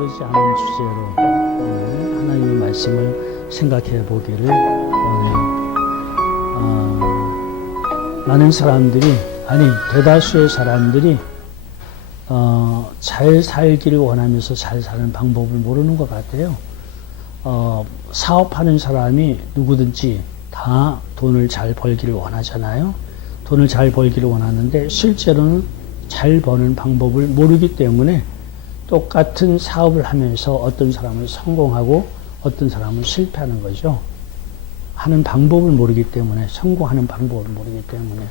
다루지 않은 주제로 오늘 하나님의 말씀을 생각해 보기를 원해요. 많은 사람들이, 대다수의 사람들이 잘 살기를 원하면서 잘 사는 방법을 모르는 것 같아요. 사업하는 사람이 누구든지 다 돈을 잘 벌기를 원하잖아요. 돈을 잘 벌기를 원하는데 실제로는 잘 버는 방법을 모르기 때문에 똑같은 사업을 하면서 어떤 사람은 성공하고 어떤 사람은 실패하는 거죠. 하는 방법을 모르기 때문에, 성공하는 방법을 모르기 때문에.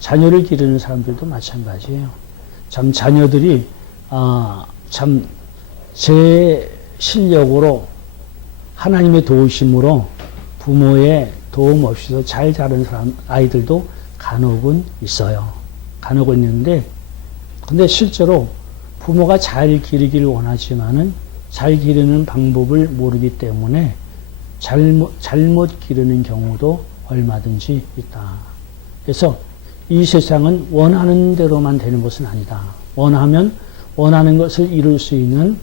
자녀를 기르는 사람들도 마찬가지예요. 참 자녀들이 참 제 실력으로 하나님의 도우심으로 부모의 도움 없이도 잘 자란 아이들도 간혹은 있어요. 간혹은 있는데, 근데 실제로 부모가 잘 기르기를 원하지만은 잘 기르는 방법을 모르기 때문에 잘못 기르는 경우도 얼마든지 있다. 그래서 이 세상은 원하는 대로만 되는 것은 아니다. 원하는 것을 이룰 수 있는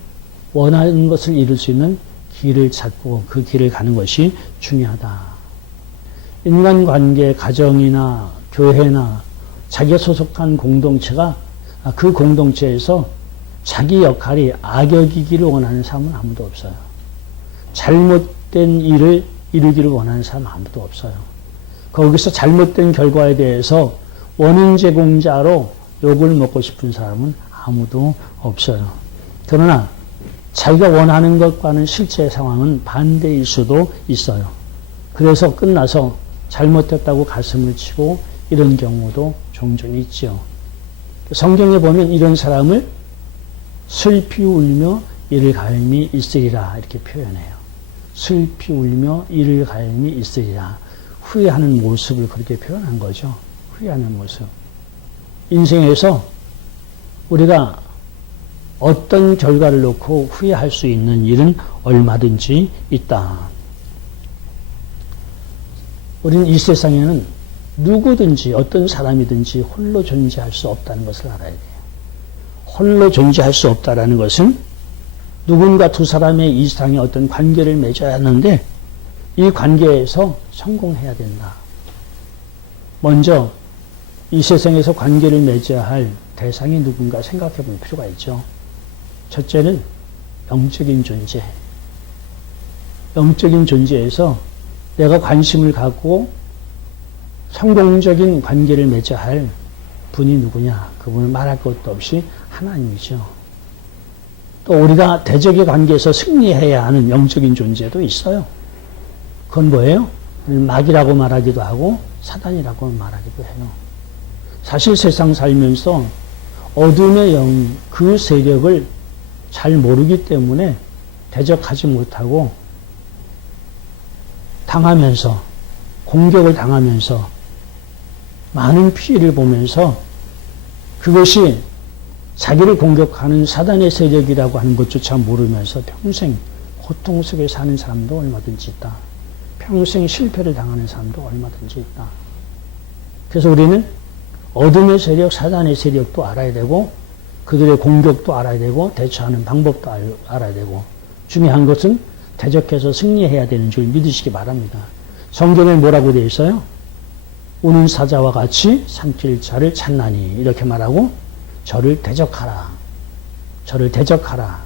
길을 찾고 그 길을 가는 것이 중요하다. 인간관계, 가정이나 교회나 자기가 소속한 공동체가 그 공동체에서 자기 역할이 악역이기를 원하는 사람은 아무도 없어요. 잘못된 일을 이루기를 원하는 사람은 아무도 없어요. 거기서 잘못된 결과에 대해서 원인 제공자로 욕을 먹고 싶은 사람은 아무도 없어요. 그러나 자기가 원하는 것과는 실제 상황은 반대일 수도 있어요. 그래서 끝나서 잘못했다고 가슴을 치고 이런 경우도 종종 있죠. 성경에 보면 이런 사람을 슬피 울며 이를 가임이 있으리라 이렇게 표현해요. 슬피 울며 이를 가임이 있으리라. 후회하는 모습을 그렇게 표현한 거죠. 후회하는 모습. 인생에서 우리가 어떤 결과를 놓고 후회할 수 있는 일은 얼마든지 있다. 우리는 이 세상에는 누구든지 어떤 사람이든지 홀로 존재할 수 없다는 것을 알아야 돼요. 홀로 존재할 수 없다는 것은 누군가 두 사람의 이상의 어떤 관계를 맺어야 하는데 이 관계에서 성공해야 된다. 먼저 이 세상에서 관계를 맺어야 할 대상이 누군가 생각해 볼 필요가 있죠. 첫째는 영적인 존재. 영적인 존재에서 내가 관심을 갖고 성공적인 관계를 맺어야 할 분이 누구냐? 그분은 말할 것도 없이 하나님이죠. 또 우리가 대적의 관계에서 승리해야 하는 영적인 존재도 있어요. 그건 뭐예요? 마귀라고 말하기도 하고 사단이라고 말하기도 해요. 사실 세상 살면서 어둠의 영, 그 세력을 잘 모르기 때문에 대적하지 못하고 당하면서, 공격을 당하면서 많은 피해를 보면서 그것이 자기를 공격하는 사단의 세력이라고 하는 것조차 모르면서 평생 고통 속에 사는 사람도 얼마든지 있다. 평생 실패를 당하는 사람도 얼마든지 있다. 그래서 우리는 어둠의 세력, 사단의 세력도 알아야 되고 그들의 공격도 알아야 되고 대처하는 방법도 알아야 되고 중요한 것은 대적해서 승리해야 되는 줄 믿으시기 바랍니다. 성경에 뭐라고 되어 있어요? 우는 사자와 같이 삼킬 자를 찾나니 이렇게 말하고 저를 대적하라. 저를 대적하라.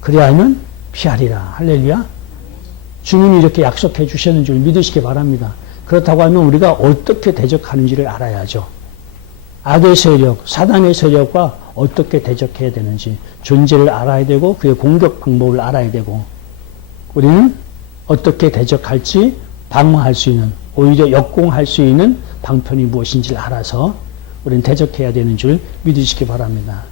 그래야 하면 피하리라. 할렐루야. 주님이 이렇게 약속해 주셨는 줄 믿으시기 바랍니다. 그렇다고 하면 우리가 어떻게 대적하는지를 알아야죠. 악의 세력, 사단의 세력과 어떻게 대적해야 되는지 존재를 알아야 되고 그의 공격 방법을 알아야 되고 우리는 어떻게 대적할지 방어할 수 있는, 오히려 역공할 수 있는 방편이 무엇인지를 알아서 우리는 대적해야 되는 줄 믿으시기 바랍니다.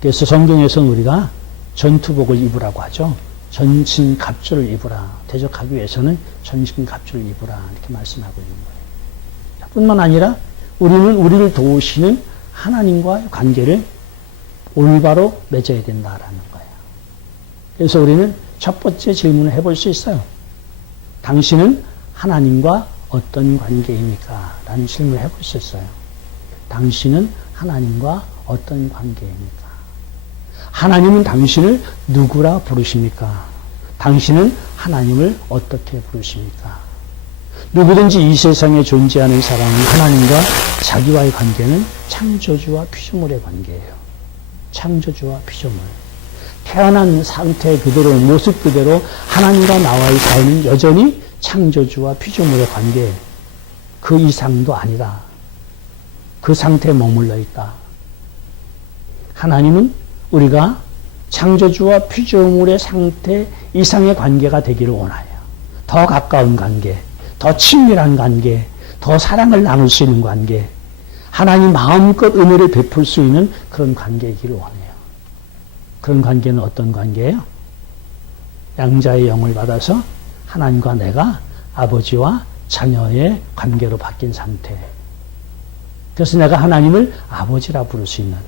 그래서 성경에서는 우리가 전투복을 입으라고 하죠. 전신갑주를 입으라. 대적하기 위해서는 전신갑주를 입으라. 이렇게 말씀하고 있는 거예요. 뿐만 아니라 우리는 우리를 도우시는 하나님과의 관계를 올바로 맺어야 된다라는 거예요. 그래서 우리는 첫 번째 질문을 해볼 수 있어요. 당신은 하나님과 어떤 관계입니까? 라는 질문을 해볼 수 있어요. 당신은 하나님과 어떤 관계입니까? 하나님은 당신을 누구라 부르십니까? 당신은 하나님을 어떻게 부르십니까? 누구든지 이 세상에 존재하는 사람은 하나님과 자기와의 관계는 창조주와 피조물의 관계예요. 창조주와 피조물. 태어난 상태 그대로, 모습 그대로 하나님과 나와의 사이는 여전히 창조주와 피조물의 관계, 그 이상도 아니다. 그 상태에 머물러 있다. 하나님은 우리가 창조주와 피조물의 상태 이상의 관계가 되기를 원해요. 더 가까운 관계, 더 친밀한 관계, 더 사랑을 나눌 수 있는 관계, 하나님 마음껏 은혜를 베풀 수 있는 그런 관계이기를 원해요. 그런 관계는 어떤 관계예요? 양자의 영을 받아서 하나님과 내가 아버지와 자녀의 관계로 바뀐 상태. 그래서 내가 하나님을 아버지라 부를 수 있는,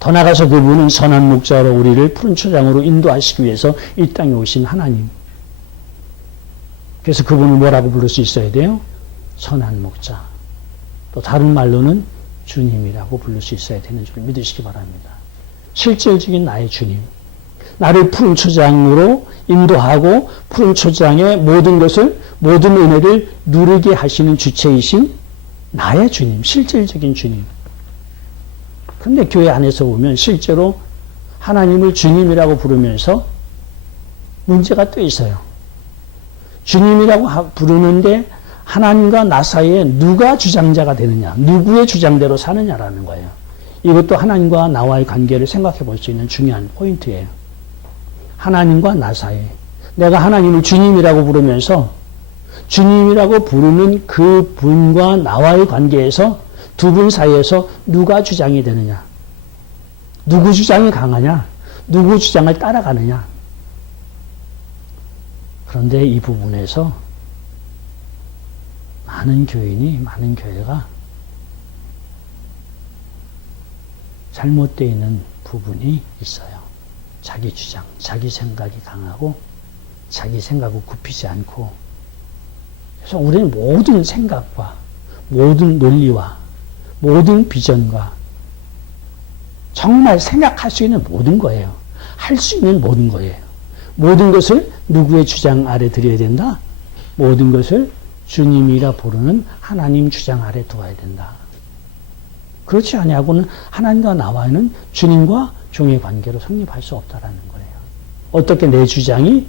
더 나가서 그분은 선한 목자로 우리를 푸른 초장으로 인도하시기 위해서 이 땅에 오신 하나님. 그래서 그분을 뭐라고 부를 수 있어야 돼요? 선한 목자. 또 다른 말로는 주님이라고 부를 수 있어야 되는 줄 믿으시기 바랍니다. 실질적인 나의 주님. 나를 푸른 초장으로 인도하고 푸른 초장의 모든 것을, 모든 은혜를 누리게 하시는 주체이신 나의 주님, 실질적인 주님. 그런데 교회 안에서 보면 실제로 하나님을 주님이라고 부르면서 문제가 또 있어요. 주님이라고 부르는데 하나님과 나 사이에 누가 주장자가 되느냐, 누구의 주장대로 사느냐라는 거예요. 이것도 하나님과 나와의 관계를 생각해 볼 수 있는 중요한 포인트예요. 하나님과 나 사이. 내가 하나님을 주님이라고 부르면서 주님이라고 부르는 그 분과 나와의 관계에서 두 분 사이에서 누가 주장이 되느냐, 누구 주장이 강하냐, 누구 주장을 따라가느냐. 그런데 이 부분에서 많은 교인이, 많은 교회가 잘못되어 있는 부분이 있어요. 자기 주장, 자기 생각이 강하고 자기 생각을 굽히지 않고, 그래서 우리는 모든 생각과 모든 논리와 모든 비전과 정말 생각할 수 있는 모든 거예요. 할 수 있는 모든 거예요. 모든 것을 누구의 주장 아래 드려야 된다? 모든 것을 주님이라 부르는 하나님 주장 아래 두어야 된다. 그렇지 아니하고는 하나님과 나와는 주님과 종의 관계로 성립할 수 없다라는 거예요. 어떻게 내 주장이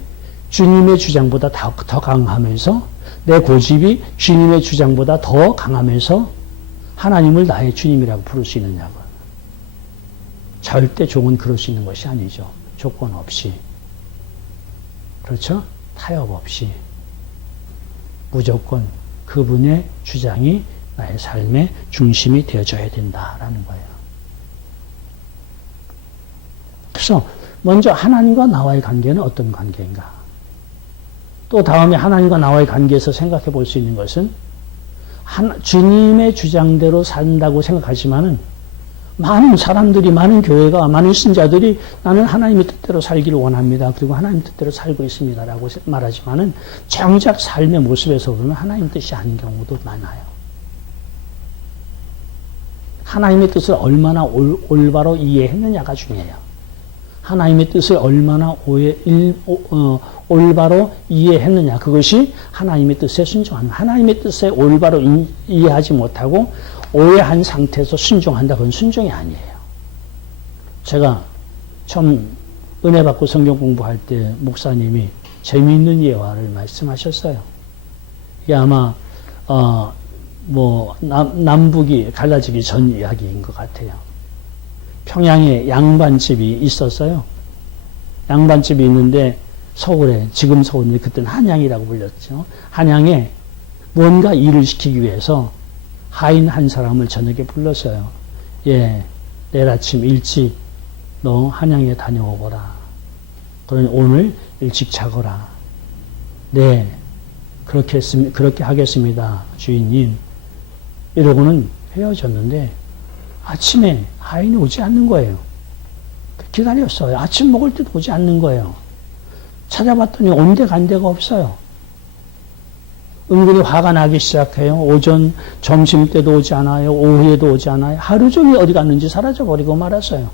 주님의 주장보다 더 강하면서, 내 고집이 주님의 주장보다 더 강하면서 하나님을 나의 주님이라고 부를 수 있느냐고. 절대 종은 그럴 수 있는 것이 아니죠. 조건 없이. 그렇죠? 타협 없이. 무조건 그분의 주장이 나의 삶의 중심이 되어줘야 된다라는 거예요. 그래서 먼저 하나님과 나와의 관계는 어떤 관계인가? 또 다음에 하나님과 나와의 관계에서 생각해 볼 수 있는 것은 주님의 주장대로 산다고 생각하지만은 많은 사람들이, 많은 교회가, 많은 신자들이 나는 하나님의 뜻대로 살기를 원합니다. 그리고 하나님 뜻대로 살고 있습니다라고 말하지만은 정작 삶의 모습에서 보면 하나님 뜻이 아닌 경우도 많아요. 하나님의 뜻을 얼마나 올바로 이해했느냐가 중요해요. 하나님의 뜻을 얼마나 올바로 이해했느냐. 그것이 하나님의 뜻에 순종하는, 하나님의 뜻에 올바로 이해하지 못하고 오해한 상태에서 순종한다. 그건 순종이 아니에요. 제가 처음 은혜 받고 성경 공부할 때 목사님이 재미있는 예화를 말씀하셨어요. 이게 아마 남북이 갈라지기 전 이야기인 것 같아요. 평양에 양반집이 있었어요. 양반집이 있는데 서울에, 지금 서울인데 그때는 한양이라고 불렸죠. 한양에 뭔가 일을 시키기 위해서 하인 한 사람을 저녁에 불렀어요. 예, 내일 아침 일찍 너 한양에 다녀오거라. 그러니 오늘 일찍 자거라. 네, 그렇게 하겠습니다, 주인님. 이러고는 헤어졌는데 아침에 하인이 오지 않는 거예요. 기다렸어요. 아침 먹을 때도 오지 않는 거예요. 찾아봤더니 온데 간 데가 없어요. 은근히 화가 나기 시작해요. 오전, 점심 때도 오지 않아요. 오후에도 오지 않아요. 하루 종일 어디 갔는지 사라져버리고 말았어요.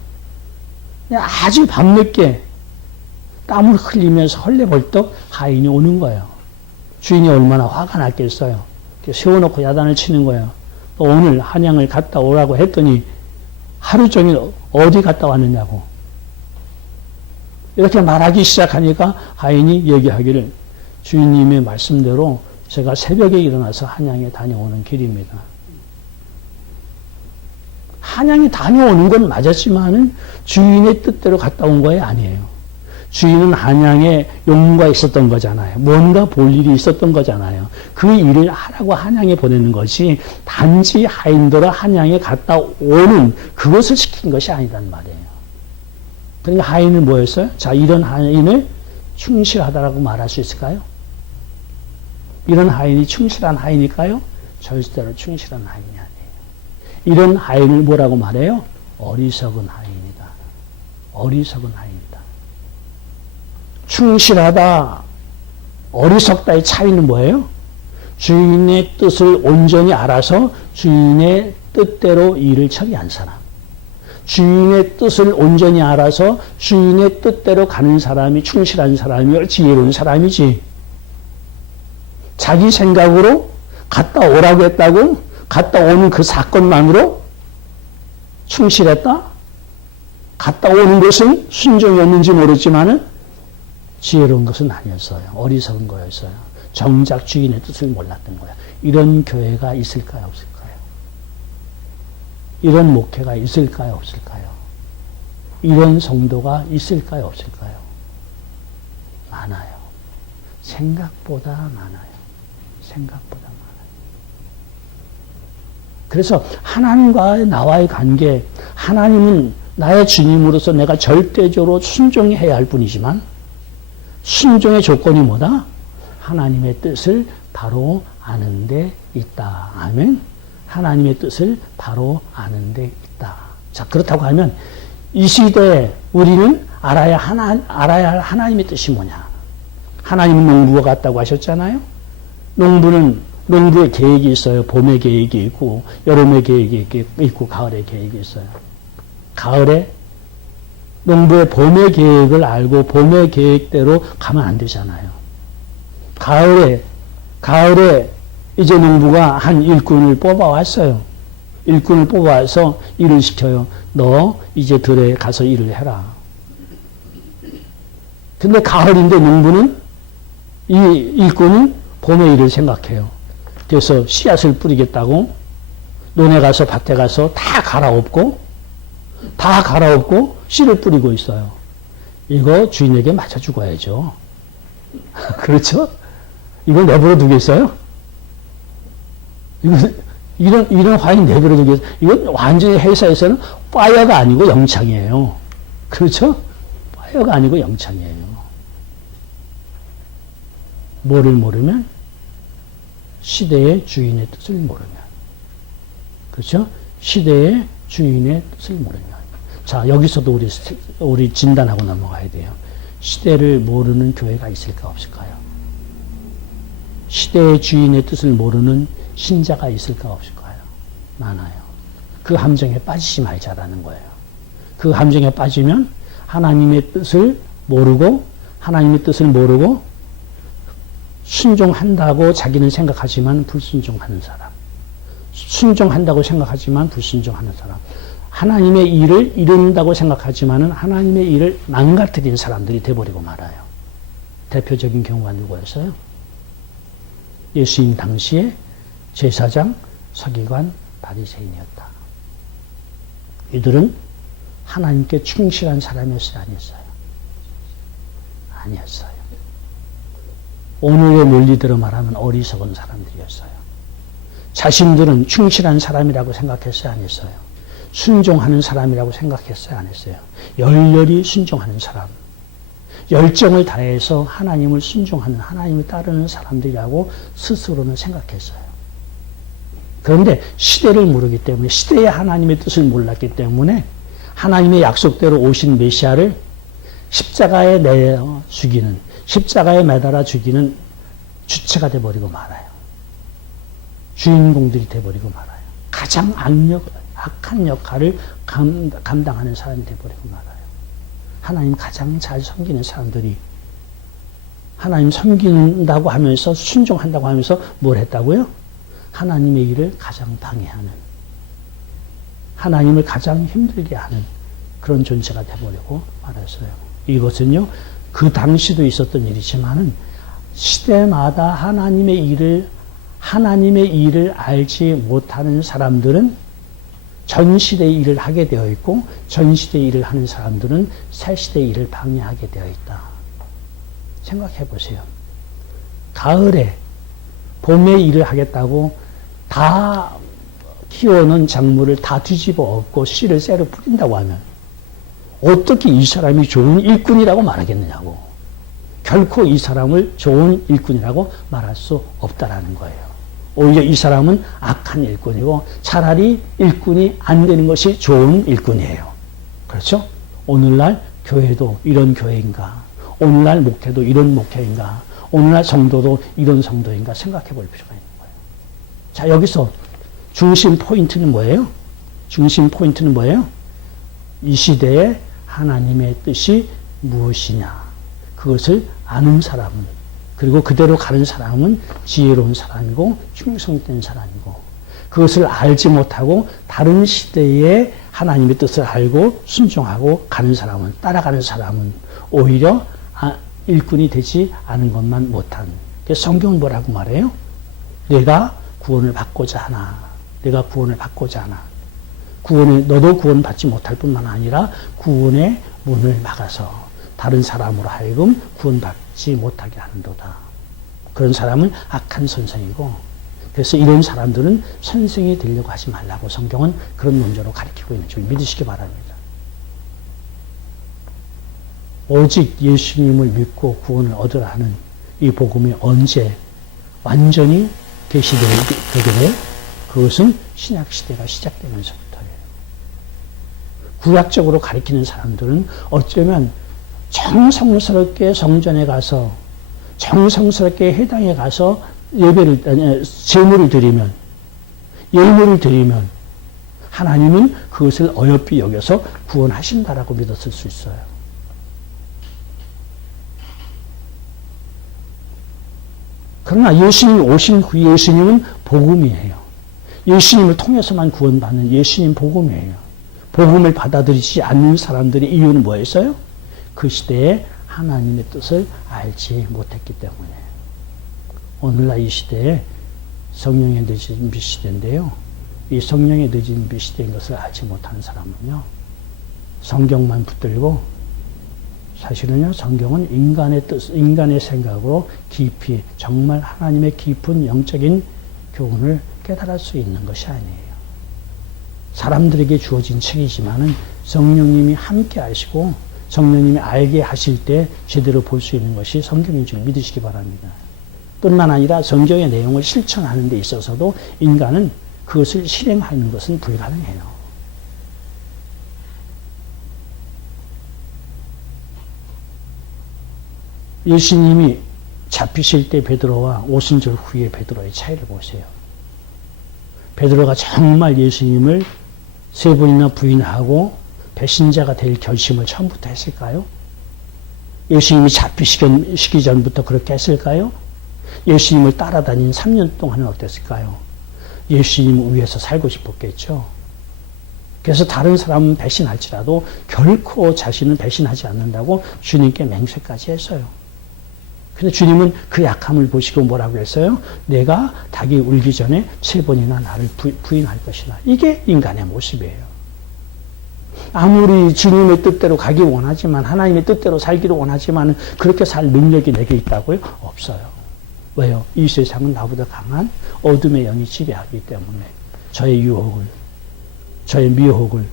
아주 밤늦게 땀을 흘리면서 헐레벌떡 하인이 오는 거예요. 주인이 얼마나 화가 났겠어요. 세워놓고 야단을 치는 거예요. 오늘 한양을 갔다 오라고 했더니 하루 종일 어디 갔다 왔느냐고. 이렇게 말하기 시작하니까 하인이 얘기하기를 주인님의 말씀대로 제가 새벽에 일어나서 한양에 다녀오는 길입니다. 한양에 다녀오는 건 맞았지만은 주인의 뜻대로 갔다 온 거에 아니에요. 주인은 한양에 용무가 있었던 거잖아요. 뭔가 볼 일이 있었던 거잖아요. 그 일을 하라고 한양에 보내는 것이 단지 하인들을 한양에 갔다 오는 그것을 시킨 것이 아니란 말이에요. 그러니까 하인은 뭐였어요? 자, 이런 하인을 충실하다라고 말할 수 있을까요? 이런 하인이 충실한 하인일까요? 절대로 충실한 하인이 아니에요. 이런 하인을 뭐라고 말해요? 어리석은 하인이다. 어리석은 하인이다. 충실하다, 어리석다의 차이는 뭐예요? 주인의 뜻을 온전히 알아서 주인의 뜻대로 일을 처리한 사람. 주인의 뜻을 온전히 알아서 주인의 뜻대로 가는 사람이 충실한 사람이 지혜로운 사람이지. 자기 생각으로 갔다 오라고 했다고 갔다 오는 그 사건만으로 충실했다? 갔다 오는 것은 순종이었는지 모르지만은 지혜로운 것은 아니었어요. 어리석은 거였어요. 정작 주인의 뜻을 몰랐던 거야. 이런 교회가 있을까요? 없을까요? 이런 목회가 있을까요? 없을까요? 이런 성도가 있을까요? 없을까요? 많아요. 생각보다 많아요. 생각보다 많아요. 그래서 하나님과 나와의 관계, 하나님은 나의 주님으로서 내가 절대적으로 순종해야 할 뿐이지만 순종의 조건이 뭐다? 하나님의 뜻을 바로 아는 데 있다. 아멘. 하나님의 뜻을 바로 아는 데 있다. 자, 그렇다고 하면 이 시대에 우리는 알아야 할 하나님의 뜻이 뭐냐? 하나님은 농부와 같다고 하셨잖아요. 농부의 계획이 있어요. 봄의 계획이 있고 여름의 계획이 있고 가을의 계획이 있어요. 가을에 농부의 봄의 계획을 알고 봄의 계획대로 가면 안 되잖아요. 가을에 이제 농부가 한 일꾼을 뽑아왔어요. 일꾼을 뽑아와서 일을 시켜요. 너 이제 들에 가서 일을 해라. 근데 가을인데 농부는 이 일꾼은 봄의 일을 생각해요. 그래서 씨앗을 뿌리겠다고 논에 가서 밭에 가서 다 갈아엎고 씨를 뿌리고 있어요. 이거 주인에게 맞아 죽어야죠. 그렇죠? 이걸 내버려 두겠어요? 이런 화인 내버려 두겠어요? 이건 완전히 회사에서는 파이어가 아니고 영창이에요. 그렇죠? 파이어가 아니고 영창이에요. 뭐를 모르면? 시대의 주인의 뜻을 모르면. 그렇죠? 시대의 주인의 뜻을 모르면. 자, 여기서도 우리 진단하고 넘어가야 돼요. 시대를 모르는 교회가 있을까 없을까요? 시대의 주인의 뜻을 모르는 신자가 있을까 없을까요? 많아요. 그 함정에 빠지지 말자라는 거예요. 그 함정에 빠지면 하나님의 뜻을 모르고 순종한다고 자기는 생각하지만 불순종하는 사람. 순종한다고 생각하지만 불순종하는 사람. 하나님의 일을 이룬다고 생각하지만은 하나님의 일을 망가뜨린 사람들이 돼버리고 말아요. 대표적인 경우가 누구였어요? 예수님 당시에 제사장, 서기관, 바리새인이었다. 이들은 하나님께 충실한 사람이었어요? 아니었어요? 아니었어요. 오늘의 논리대로 말하면 어리석은 사람들이었어요. 자신들은 충실한 사람이라고 생각했어요? 안 했어요? 순종하는 사람이라고 생각했어요? 안 했어요? 열렬히 순종하는 사람. 열정을 다해서 하나님을 순종하는, 하나님을 따르는 사람들이라고 스스로는 생각했어요. 그런데 시대를 모르기 때문에, 시대의 하나님의 뜻을 몰랐기 때문에 하나님의 약속대로 오신 메시아를 십자가에 내어 죽이는, 십자가에 매달아 죽이는 주체가 돼버리고 말아요. 주인공들이 돼버리고 말아요. 가장 악한 역할을 감당하는 사람이 돼버리고 말아요. 하나님 가장 잘 섬기는 사람들이 하나님 섬긴다고 하면서 순종한다고 하면서 뭘 했다고요? 하나님의 일을 가장 방해하는, 하나님을 가장 힘들게 하는 그런 존재가 되어버리고 말았어요. 이것은요, 그 당시도 있었던 일이지만은 시대마다 하나님의 일을 알지 못하는 사람들은 전 시대의 일을 하게 되어 있고, 전 시대의 일을 하는 사람들은 새 시대의 일을 방해하게 되어 있다. 생각해 보세요. 가을에, 봄에 일을 하겠다고 다 키워놓은 작물을 다 뒤집어 엎고 씨를 새로 뿌린다고 하면 어떻게 이 사람이 좋은 일꾼이라고 말하겠느냐고. 결코 이 사람을 좋은 일꾼이라고 말할 수 없다라는 거예요. 오히려 이 사람은 악한 일꾼이고 차라리 일꾼이 안 되는 것이 좋은 일꾼이에요. 그렇죠? 오늘날 교회도 이런 교회인가? 오늘날 목회도 이런 목회인가? 오늘날 성도도 이런 성도인가 생각해 볼 필요가 있는 거예요. 자, 여기서 중심 포인트는 뭐예요? 중심 포인트는 뭐예요? 이 시대에 하나님의 뜻이 무엇이냐? 그것을 아는 사람은, 그리고 그대로 가는 사람은 지혜로운 사람이고 충성된 사람이고, 그것을 알지 못하고 다른 시대에 하나님의 뜻을 알고 순종하고 가는 사람은, 따라가는 사람은 오히려 일꾼이 되지 않은 것만 못한. 성경은 뭐라고 말해요? 내가 구원을 받고자 하나. 내가 구원을 받고자 하나. 너도 구원 받지 못할 뿐만 아니라 구원의 문을 막아서 다른 사람으로 하여금 구원받지 못하게 하는도다. 그런 사람은 악한 선생이고, 그래서 이런 사람들은 선생이 되려고 하지 말라고 성경은 그런 논조로 가르치고 있는 줄 믿으시기 바랍니다. 오직 예수님을 믿고 구원을 얻으라 하는 이 복음이 언제 완전히 계시되게 돼? 그것은 신약시대가 시작되면서부터예요. 구약적으로 가르치는 사람들은 어쩌면 정성스럽게 성전에 가서 정성스럽게 회당에 가서 제물을 드리면, 예물을 드리면 하나님은 그것을 어여삐 여겨서 구원하신다라고 믿었을 수 있어요. 그러나 예수님이 오신 그 예수님은 복음이에요. 예수님을 통해서만 구원받는 예수님 복음이에요. 복음을 받아들이지 않는 사람들의 이유는 뭐였어요? 그 시대에 하나님의 뜻을 알지 못했기 때문에. 오늘날 이 시대에 성령의 늦은 빛 시대인데요. 이 성령의 늦은 빛 시대인 것을 알지 못하는 사람은요, 성경만 붙들고, 사실은요, 성경은 인간의 뜻, 인간의 생각으로 깊이, 정말 하나님의 깊은 영적인 교훈을 깨달을 수 있는 것이 아니에요. 사람들에게 주어진 책이지만은 성령님이 함께 하시고 성령님이 알게 하실 때 제대로 볼 수 있는 것이 성경인 줄 믿으시기 바랍니다. 뿐만 아니라 성경의 내용을 실천하는 데 있어서도 인간은 그것을 실행하는 것은 불가능해요. 예수님이 잡히실 때 베드로와 오순절 후에 베드로의 차이를 보세요. 베드로가 정말 예수님을 3번이나 부인하고 배신자가 될 결심을 처음부터 했을까요? 예수님이 잡히시기 전부터 그렇게 했을까요? 예수님을 따라다닌 3년 동안은 어땠을까요? 예수님 위해서 살고 싶었겠죠. 그래서 다른 사람은 배신할지라도 결코 자신은 배신하지 않는다고 주님께 맹세까지 했어요. 근데 주님은 그 약함을 보시고 뭐라고 했어요? 내가 닭이 울기 전에 3번이나 나를 부인할 것이다. 이게 인간의 모습이에요. 아무리 주님의 뜻대로 가기 원하지만, 하나님의 뜻대로 살기를 원하지만 그렇게 살 능력이 내게 있다고요? 없어요. 왜요? 이 세상은 나보다 강한 어둠의 영이 지배하기 때문에 저의 유혹을, 저의 미혹을,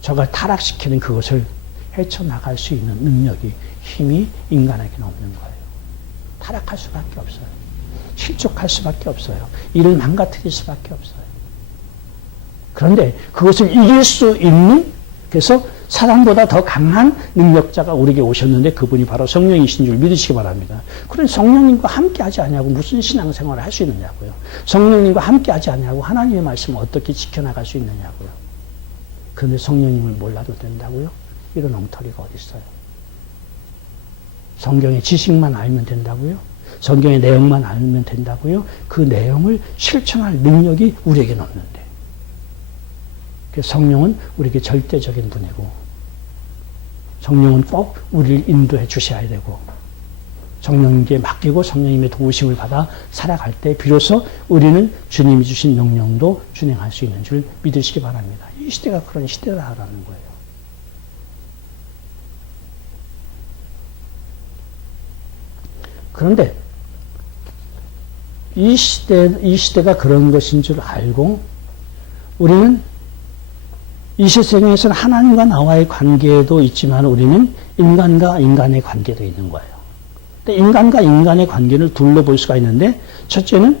저가 타락시키는 그것을 헤쳐나갈 수 있는 능력이, 힘이 인간에게는 없는 거예요. 타락할 수밖에 없어요. 실족할 수밖에 없어요. 일을 망가뜨릴 수밖에 없어요. 그런데 그것을 이길 수 있는, 그래서 사람보다 더 강한 능력자가 우리에게 오셨는데 그분이 바로 성령이신 줄 믿으시기 바랍니다. 그런데 성령님과 함께 하지 않냐고 무슨 신앙생활을 할 수 있느냐고요. 성령님과 함께 하지 않냐고 하나님의 말씀을 어떻게 지켜나갈 수 있느냐고요. 그런데 성령님을 몰라도 된다고요? 이런 엉터리가 어디 있어요? 성경의 지식만 알면 된다고요? 성경의 내용만 알면 된다고요? 그 내용을 실천할 능력이 우리에게는 없는데. 성령은 우리에게 절대적인 분이고, 성령은 꼭 우리를 인도해 주셔야 되고, 성령님께 맡기고 성령님의 도우심을 받아 살아갈 때 비로소 우리는 주님이 주신 명령도 준행할 수 있는 줄 믿으시기 바랍니다. 이 시대가 그런 시대라는 거예요. 그런데 이 시대가 그런 것인 줄 알고 우리는 이 세상에서는 하나님과 나와의 관계도 있지만 우리는 인간과 인간의 관계도 있는 거예요. 근데 인간과 인간의 관계를 둘러볼 수가 있는데, 첫째는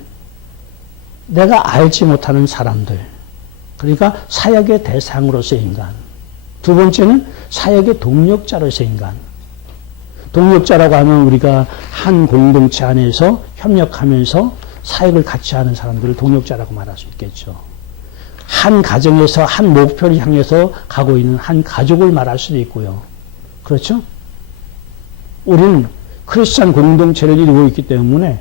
내가 알지 못하는 사람들, 그러니까 사역의 대상으로서의 인간. 두 번째는 사역의 동력자로서의 인간. 동력자라고 하면 우리가 한 공동체 안에서 협력하면서 사역을 같이 하는 사람들을 동력자라고 말할 수 있겠죠. 한 가정에서 한 목표를 향해서 가고 있는 한 가족을 말할 수도 있고요. 그렇죠? 우리는 크리스찬 공동체를 이루고 있기 때문에,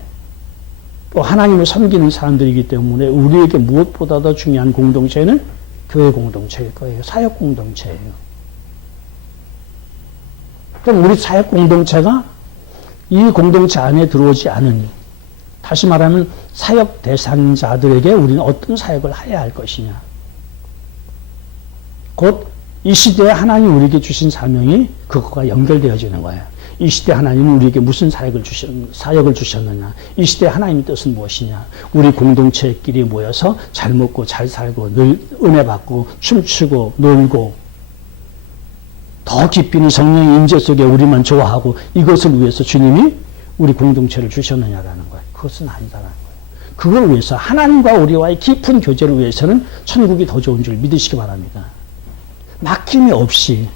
또 하나님을 섬기는 사람들이기 때문에 우리에게 무엇보다 더 중요한 공동체는 교회 공동체일 거예요. 사역 공동체예요. 그럼 우리 사역 공동체가 이 공동체 안에 들어오지 않으니, 다시 말하면 사역 대상자들에게 우리는 어떤 사역을 해야 할 것이냐. 곧 이 시대에 하나님 우리에게 주신 사명이 그것과 연결되어지는 거예요. 이 시대 하나님은 우리에게 무슨 사역을 주셨느냐. 이 시대 하나님의 뜻은 무엇이냐. 우리 공동체끼리 모여서 잘 먹고 잘 살고 늘 은혜 받고 춤추고 놀고 더 깊이는 성령의 임재 속에 우리만 좋아하고 이것을 위해서 주님이 우리 공동체를 주셨느냐라는 거예요. 그것은 아니다라는 거예요. 그걸 위해서 하나님과 우리와의 깊은 교제를 위해서는 천국이 더 좋은 줄 믿으시기 바랍니다. 막힘이 없이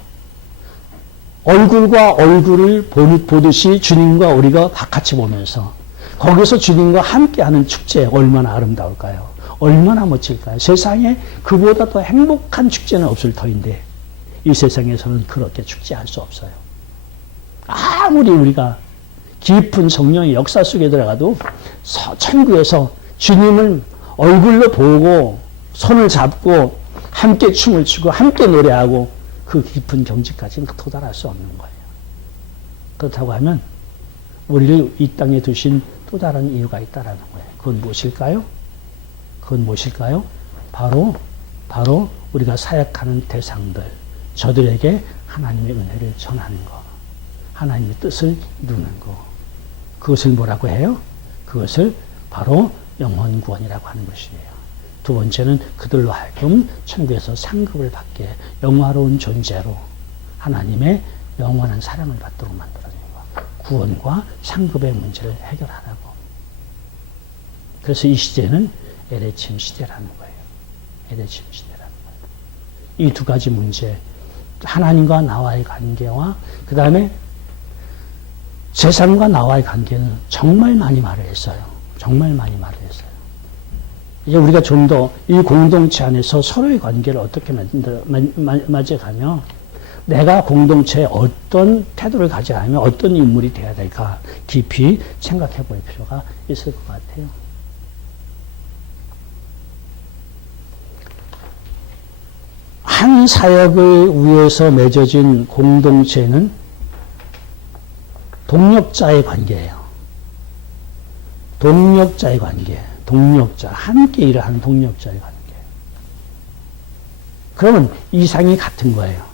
얼굴과 얼굴을 보듯이 주님과 우리가 같이 보면서 거기서 주님과 함께하는 축제 얼마나 아름다울까요? 얼마나 멋질까요? 세상에 그보다 더 행복한 축제는 없을 터인데 이 세상에서는 그렇게 축제할 수 없어요. 아무리 우리가 깊은 성령의 역사 속에 들어가도 천국에서 주님을 얼굴로 보고 손을 잡고 함께 춤을 추고 함께 노래하고 그 깊은 경지까지는 도달할 수 없는 거예요. 그렇다고 하면 우리를 이 땅에 두신 또 다른 이유가 있다라는 거예요. 그건 무엇일까요? 그건 무엇일까요? 바로 우리가 사역하는 대상들, 저들에게 하나님의 은혜를 전하는 거, 하나님의 뜻을 이루는 거. 그것을 뭐라고 해요? 그것을 바로 영혼 구원이라고 하는 것이에요. 두 번째는 그들로 하여금 천국에서 상급을 받게 영화로운 존재로 하나님의 영원한 사랑을 받도록 만들어주는 것. 구원과 상급의 문제를 해결하라고. 그래서 이 시대는 에레침 시대라는 거예요. 에레침 시대라는 거예요. 이 두 가지 문제, 하나님과 나와의 관계와 그 다음에 세상과 나와의 관계는 정말 많이 말을 했어요. 정말 많이 말을 했어요. 이제 우리가 좀 더 이 공동체 안에서 서로의 관계를 어떻게 맞아가며 내가 공동체에 어떤 태도를 가져야 하며 어떤 인물이 되어야 될까 깊이 생각해 볼 필요가 있을 것 같아요. 한 사역을 위해서 맺어진 공동체는 동력자의 관계예요. 동력자의 관계. 동력자, 함께 일을 하는 동력자의 관계. 그러면 이상이 같은 거예요.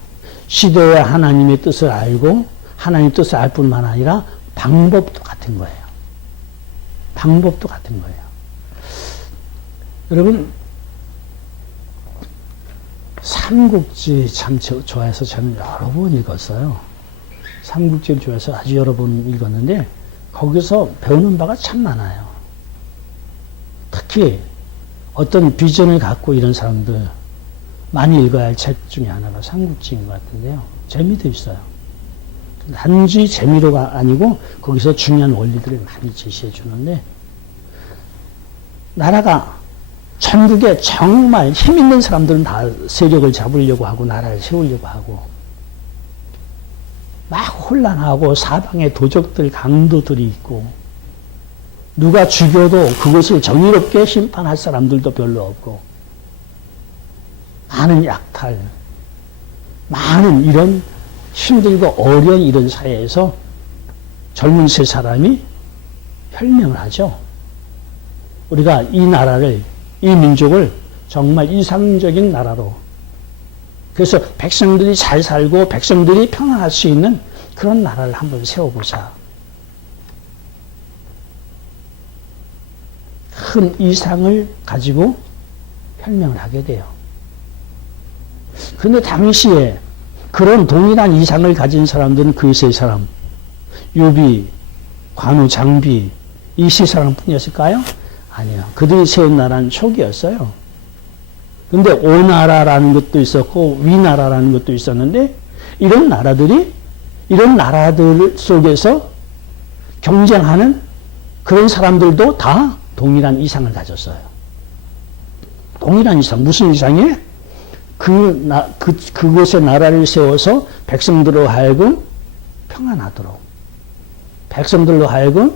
시대의 하나님의 뜻을 알고 하나님의 뜻을 알 뿐만 아니라 방법도 같은 거예요. 방법도 같은 거예요. 여러분, 삼국지 참 좋아해서 저는 여러 번 읽었어요. 삼국지를 좋아해서 아주 여러 번 읽었는데 거기서 배우는 바가 참 많아요. 특히 어떤 비전을 갖고 이런 사람들 많이 읽어야 할 책 중에 하나가 삼국지인 것 같은데요. 재미도 있어요. 단지 재미로가 아니고 거기서 중요한 원리들을 많이 제시해 주는데 나라가 전국에 정말 힘 있는 사람들은 다 세력을 잡으려고 하고 나라를 세우려고 하고 혼란하고 사방에 도적들, 강도들이 있고 누가 죽여도 그것을 정의롭게 심판할 사람들도 별로 없고 많은 약탈, 많은 이런 힘들고 어려운 이런 사회에서 젊은 세 사람이 혈명을 하죠. 우리가 이 나라를, 이 민족을 정말 이상적인 나라로, 그래서 백성들이 잘 살고 백성들이 평안할 수 있는 그런 나라를 한번 세워보자. 큰 이상을 가지고 혈명을 하게 돼요. 그런데 당시에 그런 동일한 이상을 가진 사람들은 그 세 사람, 유비, 관우, 장비, 이 세 사람뿐이었을까요? 아니요. 그들이 세운 나라는 초기였어요. 근데 오나라라는 것도 있었고 위나라라는 것도 있었는데 이런 나라들 속에서 경쟁하는 그런 사람들도 다 동일한 이상을 가졌어요. 동일한 이상. 무슨 이상이에요? 그곳에 나라를 세워서 백성들로 하여금 평안하도록, 백성들로 하여금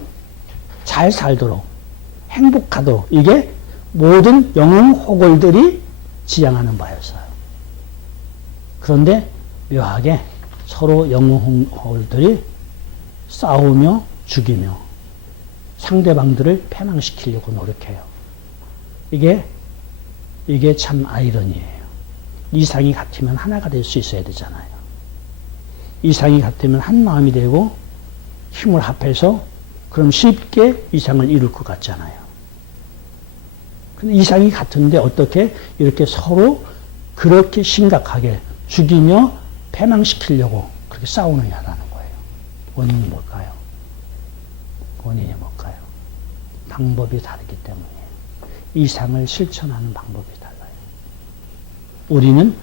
잘 살도록, 행복하도록, 이게 모든 영웅 호걸들이 지향하는 바였어요. 그런데 묘하게 서로 영웅 호걸들이 싸우며 죽이며 상대방들을 패망시키려고 노력해요. 이게 참 아이러니예요. 이상이 같으면 하나가 될 수 있어야 되잖아요. 이상이 같으면 한 마음이 되고 힘을 합해서 그럼 쉽게 이상을 이룰 것 같잖아요. 근데 이상이 같은데 어떻게 이렇게 서로 그렇게 심각하게 죽이며 패망시키려고 그렇게 싸우느냐라는 거예요. 원인이 뭘까요? 원인이 뭘까요? 방법이 다르기 때문이에요. 이상을 실천하는 방법이 달라요. 우리는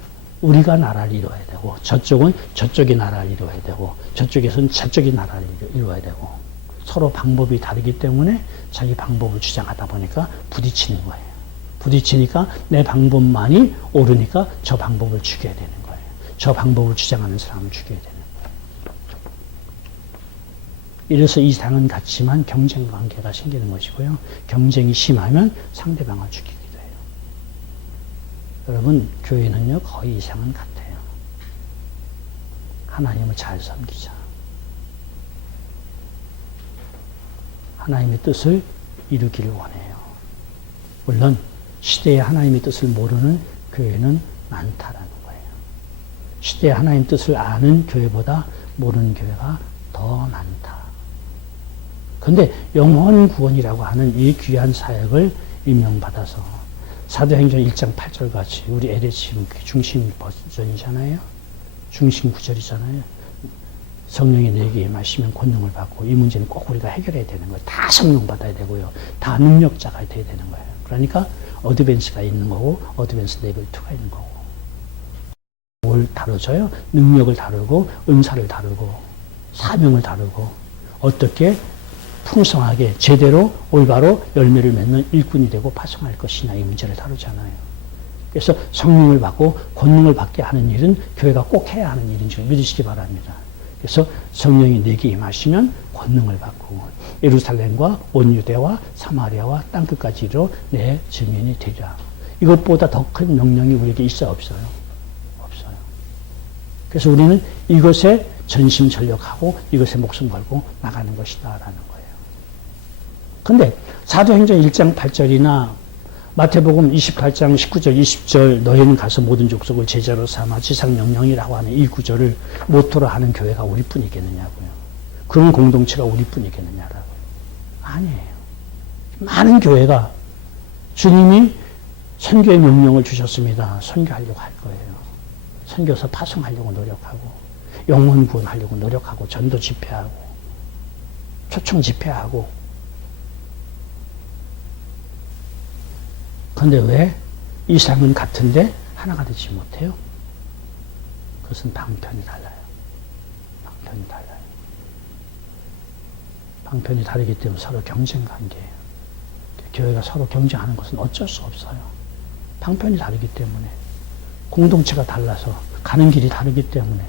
우리가 나라를 이루어야 되고 저쪽은 저쪽의 나라를 이루어야 되고 저쪽에서는 저쪽의 나라를 이루어야 되고 서로 방법이 다르기 때문에 자기 방법을 주장하다 보니까 부딪히는 거예요. 부딪히니까 내 방법만이 옳으니까 저 방법을 죽여야 되는 거예요. 저 방법을 주장하는 사람을 죽여야 되는 거예요. 이래서 이상은 같지만 경쟁 관계가 생기는 것이고요. 경쟁이 심하면 상대방을 죽이기도 해요. 여러분, 교회는요, 거의 이상은 같아요. 하나님을 잘 섬기자. 하나님의 뜻을 이루기를 원해요. 물론 시대에 하나님의 뜻을 모르는 교회는 많다라는 거예요. 시대에 하나님의 뜻을 아는 교회보다 모르는 교회가 더 많다. 그런데 영원 구원이라고 하는 이 귀한 사역을 임명받아서 사도행전 1장 8절 같이 우리 LH 중심 버전이잖아요. 중심 구절이잖아요. 성령이 내게 임하시면 권능을 받고 이 문제는 꼭 우리가 해결해야 되는 거예요. 다 성령 받아야 되고요. 다 능력자가 돼야 되는 거예요. 그러니까 어드밴스가 있는 거고 어드밴스 레벨 2가 있는 거고 뭘 다루져요? 능력을 다루고 은사를 다루고 사명을 다루고 어떻게 풍성하게 제대로 올바로 열매를 맺는 일꾼이 되고 파송할 것이냐 이 문제를 다루잖아요. 그래서 성령을 받고 권능을 받게 하는 일은 교회가 꼭 해야 하는 일인 줄 믿으시기 바랍니다. 그래서 성령이 내게 임하시면 권능을 받고 예루살렘과 온 유대와 사마리아와 땅끝까지 이르러 내 증인이 되리라. 이것보다 더 큰 명령이 우리에게 있어요? 없어요? 없어요. 그래서 우리는 이것에 전심전력하고 이것에 목숨 걸고 나가는 것이다 라는 거예요. 그런데 사도행전 1장 8절이나 마태복음 28장 19절 20절 너희는 가서 모든 족속을 제자로 삼아 지상명령이라고 하는 이 구절을 모토로 하는 교회가 우리뿐이겠느냐고요. 그런 공동체가 우리뿐이겠느냐라고요. 아니에요. 많은 교회가 주님이 선교의 명령을 주셨습니다. 선교하려고 할 거예요. 선교서 파송하려고 노력하고 영혼 구원하려고 노력하고 전도 집회하고 초청 집회하고 그런데 왜 이상은 같은데 하나가 되지 못해요? 그것은 방편이 달라요. 방편이 달라요. 방편이 다르기 때문에 서로 경쟁 관계예요. 교회가 서로 경쟁하는 것은 어쩔 수 없어요. 방편이 다르기 때문에 공동체가 달라서 가는 길이 다르기 때문에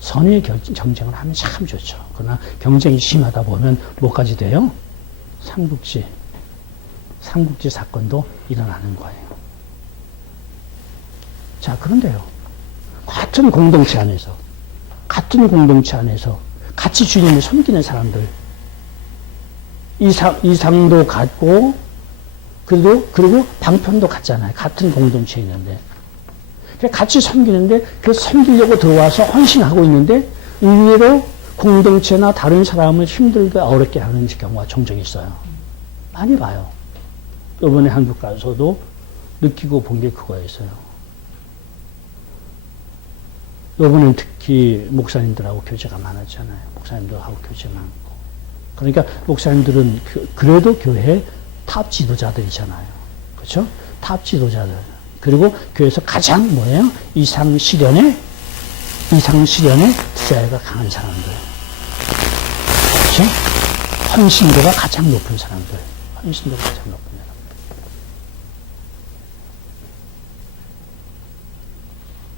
선의 경쟁을 하면 참 좋죠. 그러나 경쟁이 심하다 보면 뭐까지 돼요? 삼국지 사건도 일어나는 거예요. 자, 그런데요. 같은 공동체 안에서 같이 주님을 섬기는 사람들, 이상도 같고, 그리고 방편도 같잖아요. 같은 공동체에 있는데. 같이 섬기는데, 그 섬기려고 들어와서 헌신하고 있는데, 의외로 공동체나 다른 사람을 힘들게 어렵게 하는 경우가 종종 있어요. 많이 봐요. 이번에 한국 가서도 느끼고 본 게 그거였어요. 이번엔 특히 목사님들하고 교제가 많았잖아요. 목사님들하고 교제 많고. 그러니까 목사님들은 그래도 교회 탑 지도자들이잖아요. 그렇죠? 탑 지도자들. 그리고 교회에서 가장 뭐예요? 이상 실현에 디자이어가 강한 사람들. 그렇죠? 헌신도가 가장 높은 사람들.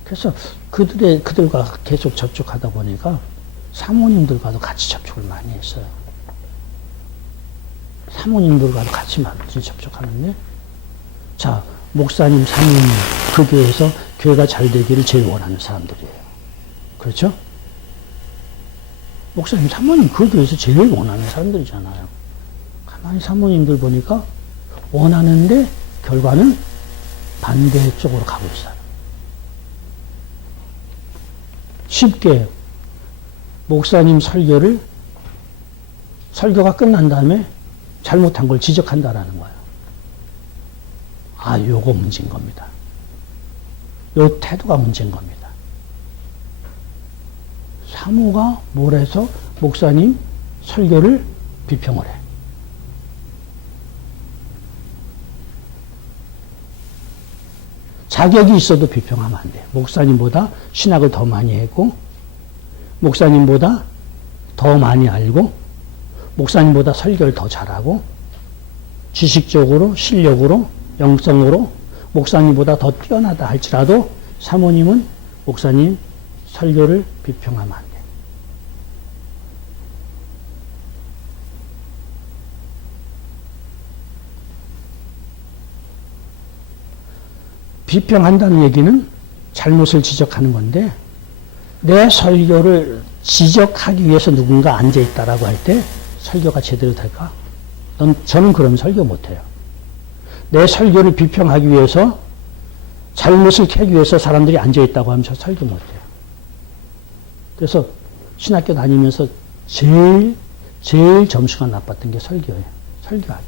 그래서 그들과 계속 접촉하다 보니까 사모님들과도 같이 접촉을 많이 했어요. 사모님들과도 같이 많이 접촉하는데, 자, 목사님, 사모님, 그 교회에서 교회가 잘 되기를 제일 원하는 사람들이에요. 그렇죠? 목사님, 사모님, 그 교회에서 제일 원하는 사람들이잖아요. 가만히 사모님들 보니까 원하는데 결과는 반대쪽으로 가고 있어요. 쉽게 목사님 설교가 끝난 다음에 잘못한 걸 지적한다라는 거예요. 아, 요거 문제인 겁니다. 요 태도가 문제인 겁니다. 사모가 뭘 해서 목사님 설교를 비평을 해. 자격이 있어도 비평하면 안 돼요. 목사님보다 신학을 더 많이 했고, 목사님보다 더 많이 알고, 목사님보다 설교를 더 잘하고, 지식적으로, 실력으로, 영성으로 목사님보다 더 뛰어나다 할지라도 사모님은 목사님 설교를 비평하면 안 돼요. 비평한다는 얘기는 잘못을 지적하는 건데, 내 설교를 지적하기 위해서 누군가 앉아있다라고 할 때 설교가 제대로 될까? 저는 그럼 설교 못해요. 내 설교를 비평하기 위해서, 잘못을 캐기 위해서 사람들이 앉아있다고 하면 저 설교 못해요. 그래서 신학교 다니면서 제일 점수가 나빴던 게 설교예요. 설교하기.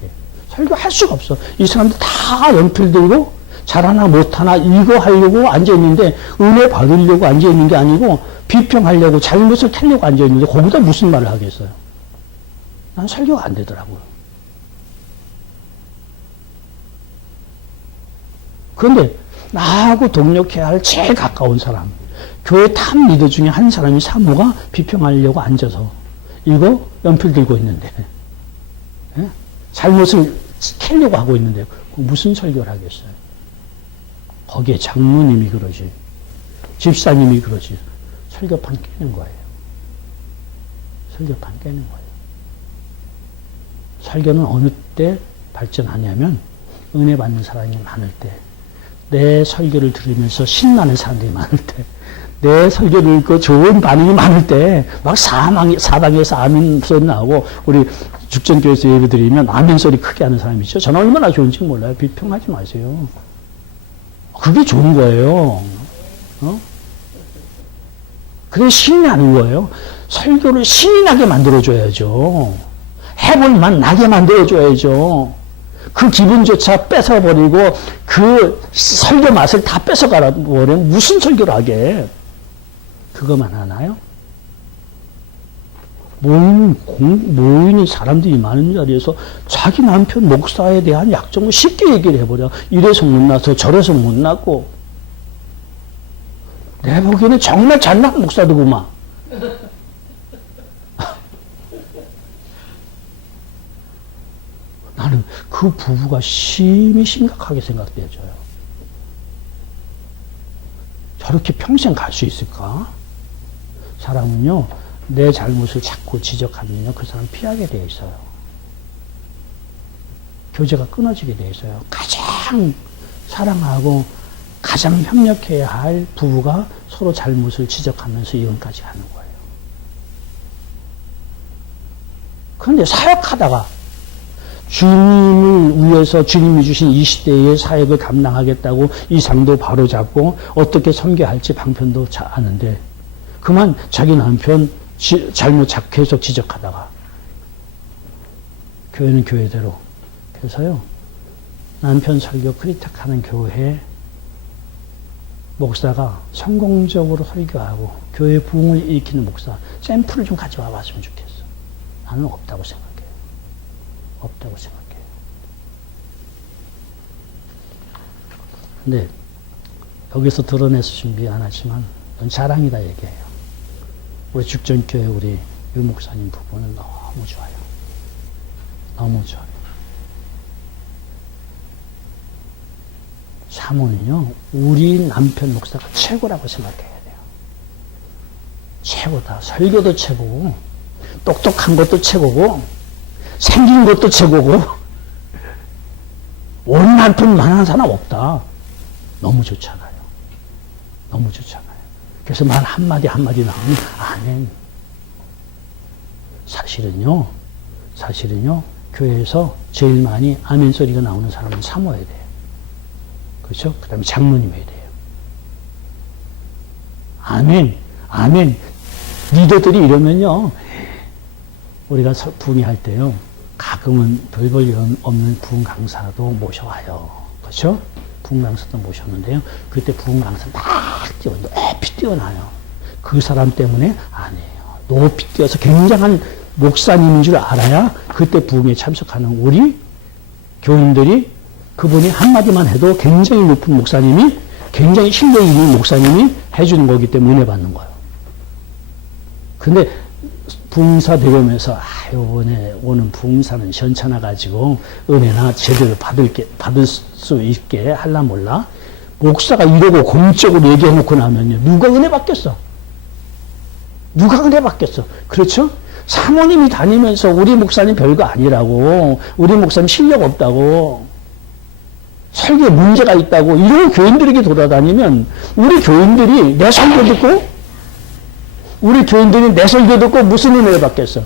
설교할 수가 없어. 이 사람들 다 연필 들고 잘하나 못하나 이거 하려고 앉아있는데, 은혜 받으려고 앉아있는 게 아니고 비평하려고 잘못을 캐려고 앉아있는데 거기다 무슨 말을 하겠어요. 난 설교가 안 되더라고요. 그런데 나하고 동력해야 할 제일 가까운 사람, 교회 탑 리더 중에 한 사람이 사모가 비평하려고 앉아서 이거 연필 들고 있는데, 예? 잘못을 캐려고 하고 있는데 무슨 설교를 하겠어요. 거기에 장로님이 그러지, 집사님이 그러지, 설교판 깨는 거예요. 설교판 깨는 거예요. 설교는 어느 때 발전하냐면, 은혜 받는 사람이 많을 때, 내 설교를 들으면서 신나는 사람들이 많을 때, 내 설교를 듣고 좋은 반응이 많을 때, 막 사방에서 아멘 소리 나오고, 우리 죽전교회에서 예배 드리면 아멘 소리 크게 하는 사람이 있죠. 저는 얼마나 좋은지 몰라요. 비평하지 마세요. 그게 좋은 거예요. 그게 신이 나는 거예요. 설교를 신이 나게 만들어줘야죠. 해볼만 나게 만들어줘야죠. 그 기분조차 뺏어버리고 그 설교 맛을 다 뺏어가라 버리면 무슨 설교를 하게. 그거만 하나요? 모이는 사람들이 많은 자리에서 자기 남편 목사에 대한 약점을 쉽게 얘기를 해버려. 이래서 못나서 저래서 못났고. 내 보기에는 정말 잘난 목사더구만. 나는 그 부부가 심각하게 생각되어져요. 저렇게 평생 갈 수 있을까? 사람은요, 내 잘못을 자꾸 지적하면요, 그 사람 피하게 돼 있어요. 교제가 끊어지게 돼 있어요. 가장 사랑하고 가장 협력해야 할 부부가 서로 잘못을 지적하면서 이혼까지 하는 거예요. 그런데 사역하다가 주님을 위해서 주님이 주신 이 시대의 사역을 감당하겠다고 이 상도 바로 잡고 어떻게 섬겨할지 방편도 아는데 그만 자기 남편 잘못 계속 지적하다가 교회는 교회대로 그래서요 남편 설교 크리틱하는 교회 목사가 성공적으로 설교하고 교회 부흥을 일으키는 목사 샘플을 좀 가져와 봤으면 좋겠어. 나는 없다고 생각해요. 없다고 생각해요. 근데 여기서 드러내서 준비 안 하지만 이건 자랑이다 얘기해요. 우리 죽전교회 우리 유 목사님 부부는 너무 좋아요. 너무 좋아요. 사모는요 우리 남편 목사가 최고라고 생각해야 돼요. 최고다. 설교도 최고고 똑똑한 것도 최고고 생긴 것도 최고고 온 남편만한 사람 없다. 너무 좋잖아요. 너무 좋잖아요. 그래서 말 한마디 한마디 나오면 아멘. 사실은요 교회에서 제일 많이 아멘 소리가 나오는 사람은 사모해야 돼요. 그렇죠? 그 다음에 장로님해야 돼요. 아멘 아멘. 리더들이 이러면요 우리가 부흥할 때요 가끔은 별볼 일 없는 부흥 강사도 모셔와요. 그렇죠? 부흥 강사도 모셨는데요. 그때 부흥 강사 막 높이 뛰어나요. 그 사람 때문에 아니에요. 높이 뛰어서 굉장한 목사님인 줄 알아야 그때 부흥에 참석하는 우리 교인들이 그분이 한마디만 해도 굉장히 높은 목사님이 굉장히 신뢰 있는 목사님이 해주는 거기 때문에 은혜 받는 거예요. 근데 부흥사 되면서 이번에 오는 부흥사는 현찮아 가지고 은혜나 제대로 받을 수 있게 할라 몰라 목사가 이러고 공적으로 얘기해놓고 나면요 누가 은혜 받겠어? 누가 은혜 받겠어? 그렇죠? 사모님이 다니면서 우리 목사님 별거 아니라고 우리 목사님 실력 없다고 설교에 문제가 있다고 이런 교인들에게 돌아다니면 우리 교인들이 내 설교 듣고 우리 교인들이 내 설교 듣고 무슨 은혜를 받겠어?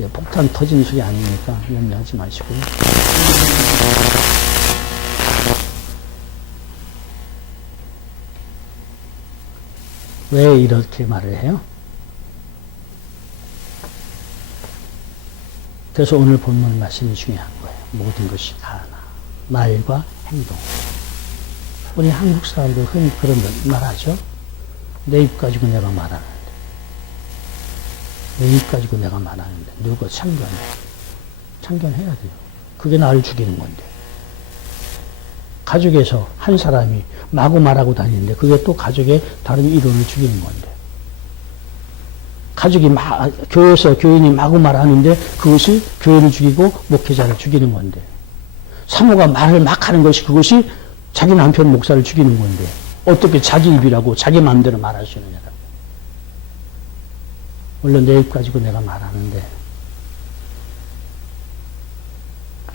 예, 폭탄 터지는 소리 아니니까 염려하지 마시고요. 왜 이렇게 말을 해요? 그래서 오늘 본문 말씀이 중요한 거예요. 모든 것이 다 하나. 말과 행동. 우리 한국 사람들 흔히 그런 말 하죠. 내 입 가지고 내가 말하는데. 내 입 가지고 내가 말하는데. 누가 참견해. 참견해야 돼요. 그게 나를 죽이는 건데. 가족에서 한 사람이 마구 말하고 다니는데 그게 또 가족의 다른 일원을 죽이는 건데. 가족이 교회에서 교인이 마구 말하는데 그것이 교회를 죽이고 목회자를 죽이는 건데. 사모가 말을 막 하는 것이 그것이 자기 남편 목사를 죽이는 건데. 어떻게 자기 입이라고 자기 마음대로 말할 수 있느냐라고. 물론 내 입 가지고 내가 말하는데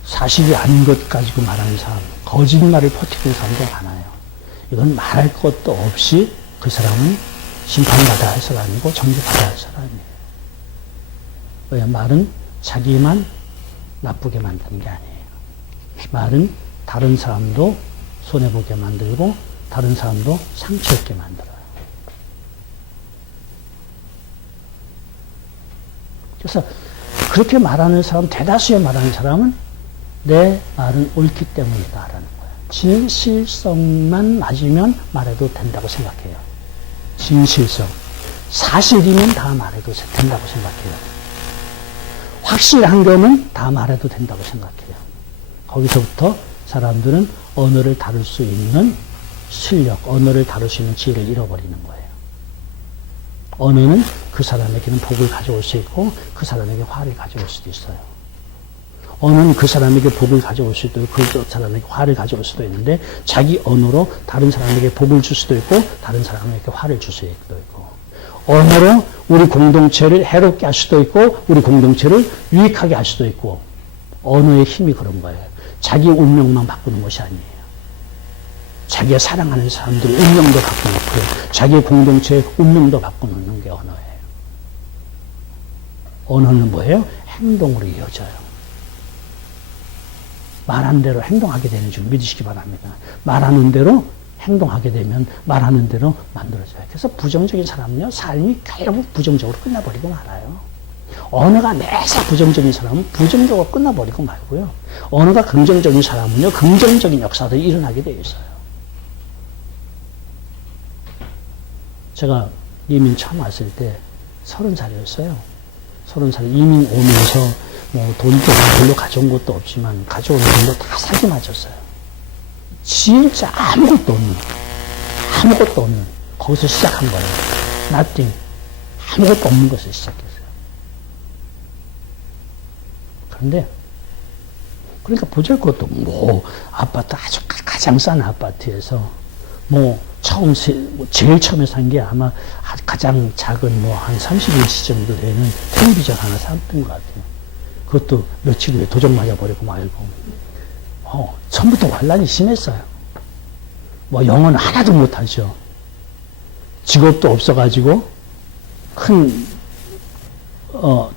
사실이 아닌 것 가지고 말하는 사람, 거짓말을 퍼뜨리는 사람도 많아요. 이건 말할 것도 없이 그 사람은 심판받아야 할 사람이고 정죄받아야 할 사람이에요. 왜? 말은 자기만 나쁘게 만드는 게 아니에요. 말은 다른 사람도 손해보게 만들고 다른 사람도 상처 입게 만들어요. 그래서 그렇게 말하는 사람, 대다수의 말하는 사람은 내 말은 옳기 때문이다라는 거예요. 진실성만 맞으면 말해도 된다고 생각해요. 진실성. 사실이면 다 말해도 된다고 생각해요. 확실한 거면 다 말해도 된다고 생각해요. 거기서부터 사람들은 언어를 다룰 수 있는 실력, 언어를 다룰 수 있는 지혜를 잃어버리는 거예요. 언어는 그 사람에게는 복을 가져올 수 있고 그 사람에게 화를 가져올 수도 있어요. 언어는 그 사람에게 복을 가져올 수도 있고 그 사람에게 화를 가져올 수도 있는데 자기 언어로 다른 사람에게 복을 줄 수도 있고 다른 사람에게 화를 줄 수도 있고 언어로 우리 공동체를 해롭게 할 수도 있고 우리 공동체를 유익하게 할 수도 있고 언어의 힘이 그런 거예요. 자기 운명만 바꾸는 것이 아니에요. 자기가 사랑하는 사람들 운명도 바꿔놓고 자기의 공동체의 운명도 바꿔놓는 게 언어예요. 언어는 뭐예요? 행동으로 이어져요. 말한 대로 행동하게 되는 줄 믿으시기 바랍니다. 말하는 대로 행동하게 되면 말하는 대로 만들어져요. 그래서 부정적인 사람은요, 삶이 결국 부정적으로 끝나버리고 말아요. 언어가 매사 부정적인 사람은 부정적으로 끝나버리고 말고요. 언어가 긍정적인 사람은요, 긍정적인 역사들이 일어나게 되어 있어요. 제가 이민 처음 왔을 때 30살이었어요. 30살 이민 오면서 뭐 돈도 별로 가져온 것도 없지만 가져온 돈도 다 사기 맞았어요. 진짜 아무것도 없는 거기서 시작한 거예요. nothing. 아무것도 없는 것을 시작했어요. 그러니까 보잘것도 뭐 아파트 아주 가장 싼 아파트에서 뭐 제일 처음에 산 게 아마 가장 작은 뭐 한 30인치 정도 되는 텔레비전 하나 샀던 것 같아요. 그것도 며칠 후에 도적 맞아버리고 말고. 처음부터 환란이 심했어요. 뭐 영어는 하나도 못하죠. 직업도 없어가지고 큰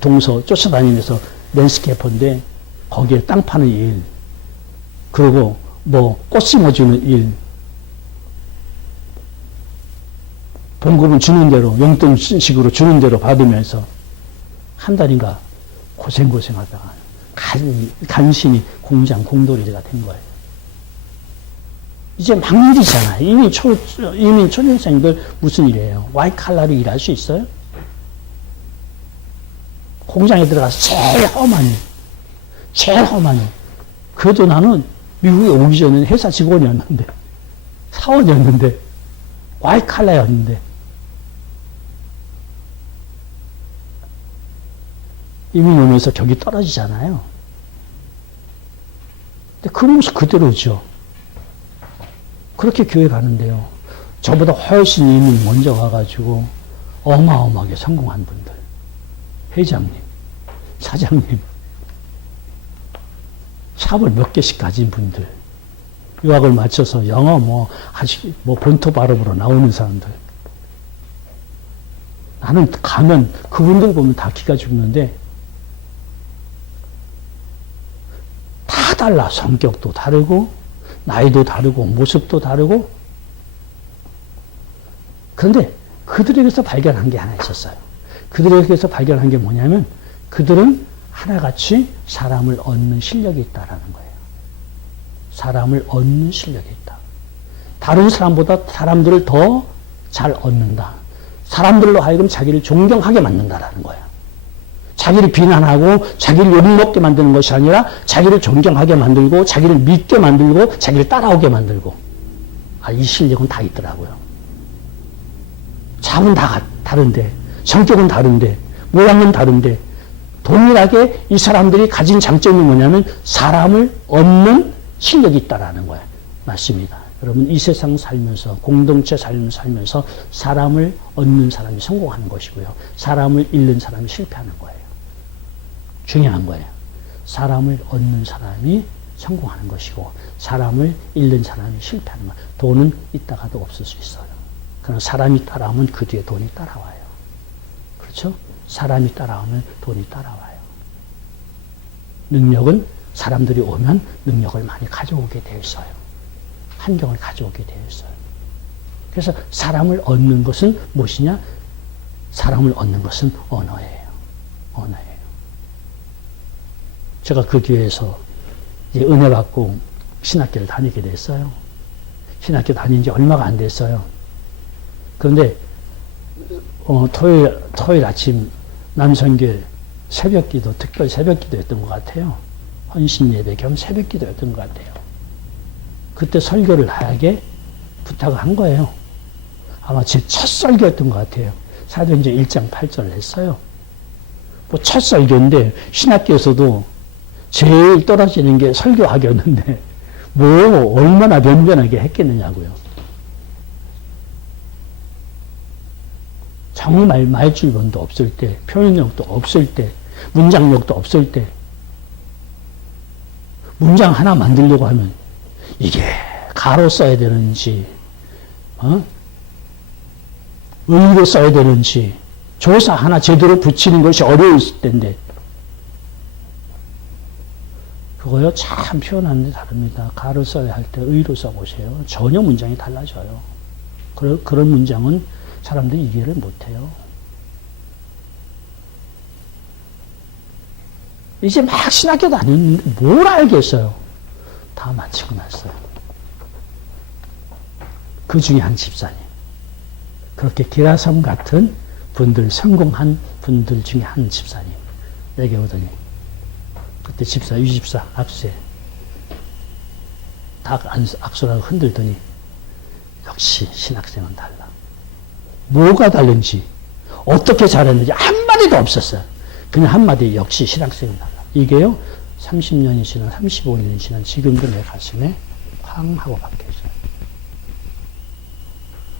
동서 쫓아다니면서 랜스케이퍼인데 거기에 땅 파는 일, 그리고 뭐 꽃 심어주는 일, 봉급은 주는 대로 용돈식으로 주는 대로 받으면서 한 달인가 고생하다가 간신히 공장 공돌이가 된 거예요. 이제 막일이잖아요. 이민 초년생들 무슨 일이에요? 와이칼라로 일할 수 있어요? 공장에 들어가서 제일 험한 일. 그래도 나는 미국에 오기 전에는 회사 직원이었는데, 사원이었는데, 와이칼라였는데, 이민 오면서 격이 떨어지잖아요. 근데 그 모습 그대로죠. 그렇게 교회 가는데요. 저보다 훨씬 이민 먼저 와가지고 어마어마하게 성공한 분들. 회장님, 사장님, 샵을 몇 개씩 가진 분들. 유학을 마쳐서 영어 아직 본토 발음으로 나오는 사람들. 나는 가면 그분들 보면 다 기가 죽는데 다 달라. 성격도 다르고 나이도 다르고 모습도 다르고. 그런데 그들에게서 발견한 게 하나 있었어요. 그들에게서 발견한 게 뭐냐면 그들은 하나같이 사람을 얻는 실력이 있다라는 거예요. 사람을 얻는 실력이 있다. 다른 사람보다 사람들을 더 잘 얻는다. 사람들로 하여금 자기를 존경하게 만든다라는 거예요. 자기를 비난하고 자기를 욕먹게 만드는 것이 아니라 자기를 존경하게 만들고 자기를 믿게 만들고 자기를 따라오게 만들고. 이 실력은 다 있더라고요. 잡은 다 다른데, 성격은 다른데, 모양은 다른데 동일하게 이 사람들이 가진 장점이 뭐냐면 사람을 얻는 실력이 있다라는 거예요. 맞습니다. 여러분, 이 세상 살면서 공동체 삶을 살면서 사람을 얻는 사람이 성공하는 것이고요. 사람을 잃는 사람이 실패하는 거예요. 중요한 거예요. 사람을 얻는 사람이 성공하는 것이고 사람을 잃는 사람이 실패하는 거예요. 돈은 있다가도 없을 수 있어요. 그러나 사람이 따라오면 그 뒤에 돈이 따라와요. 그렇죠? 사람이 따라오면 돈이 따라와요. 능력은 사람들이 오면 능력을 많이 가져오게 되어 있어요. 환경을 가져오게 되어 있어요. 그래서 사람을 얻는 것은 무엇이냐? 사람을 얻는 것은 언어예요. 언어예요. 제가 그 교회에서 이제 은혜 받고 신학교를 다니게 됐어요. 신학교 다닌 지 얼마가 안 됐어요. 그런데 토요일 아침 남성교회 새벽기도, 특별 새벽기도였던 것 같아요. 헌신예배 겸 새벽기도였던 것 같아요. 그때 설교를 하게 부탁을 한 거예요. 아마 제 첫 설교였던 것 같아요. 사도행전 1장 8절을 했어요. 첫 설교인데 신학교에서도 제일 떨어지는 게 설교학이었는데 얼마나 변변하게 했겠느냐고요. 정말 말줄번도 없을 때, 표현력도 없을 때, 문장력도 없을 때, 문장 하나 만들려고 하면 이게 가로 써야 되는지, 의로 써야 되는지, 조사 하나 제대로 붙이는 것이 어려울 때인데, 그거요, 참 표현하는 데 다릅니다. 가로 써야 할 때 의로 써보세요. 전혀 문장이 달라져요. 그런 문장은 사람들이 이해를 못해요. 이제 막 신학교 다녔는데 뭘 알겠어요? 다 마치고 났어요. 그 중에 한 집사님. 그렇게 기라섬 같은 분들, 성공한 분들 중에 한 집사님. 내게 오더니, 그때 집사, 유집사 악수에 다 악수라고 흔들더니, 역시 신학생은 달라. 뭐가 다른지, 어떻게 잘했는지 한마디도 없었어요. 그냥 한마디, 역시 신학생은 달라. 이게요, 30년이 지난, 35년이 지난 지금도 내 가슴에 쾅 하고 박혀있어요.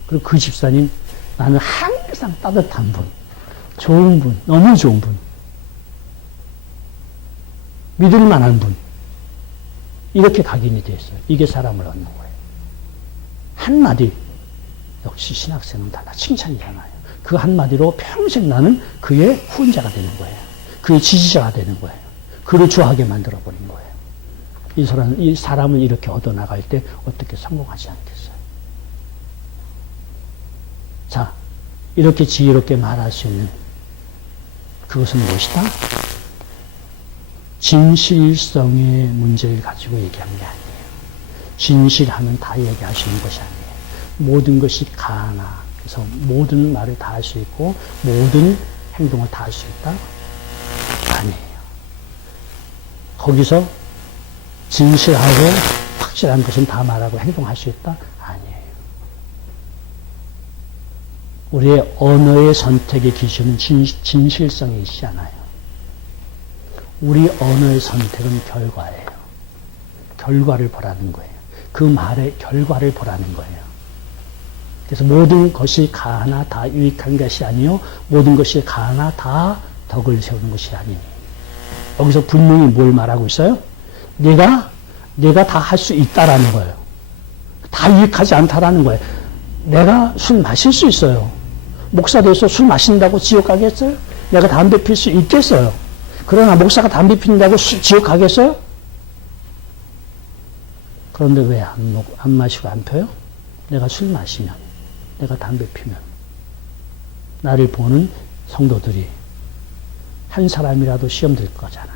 그리고 그 집사님, 나는 항상 따뜻한 분, 좋은 분, 너무 좋은 분, 믿을 만한 분, 이렇게 각인이 되었어요. 이게 사람을 얻는 거예요. 한마디, 역시 신학생은 달라. 칭찬이잖아요. 그 한마디로 평생 나는 그의 후원자가 되는 거예요. 그의 지지자가 되는 거예요. 그를 좋아하게 만들어버린 거예요. 이 사람을 이렇게 얻어나갈 때 어떻게 성공하지 않겠어요? 자, 이렇게 지혜롭게 말할 수 있는 그것은 무엇이다? 진실성의 문제를 가지고 얘기하는 게 아니에요. 진실하면 다 얘기할 수 있는 것이 아니에요. 모든 것이 가나, 그래서 모든 말을 다 할 수 있고 모든 행동을 다 할 수 있다? 아니에요. 거기서 진실하고 확실한 것은 다 말하고 행동할 수 있다? 아니에요. 우리의 언어의 선택의 기준은 진실성이 있지 않아요. 우리 언어의 선택은 결과예요. 결과를 보라는 거예요. 그 말의 결과를 보라는 거예요. 그래서 모든 것이 가나 다 유익한 것이 아니요, 모든 것이 가나 다 덕을 세우는 것이 아니니. 여기서 분명히 뭘 말하고 있어요? 내가 다 할 수 있다라는 거예요. 다 유익하지 않다라는 거예요. 내가 술 마실 수 있어요. 목사 돼서 술 마신다고 지옥 가겠어요? 내가 담배 필 수 있겠어요? 그러나 목사가 담배 피운다고 지옥 가겠어요? 그런데 왜 안 마시고 안 펴요? 내가 술 마시면, 내가 담배 피면, 나를 보는 성도들이 한 사람이라도 시험 들 거잖아.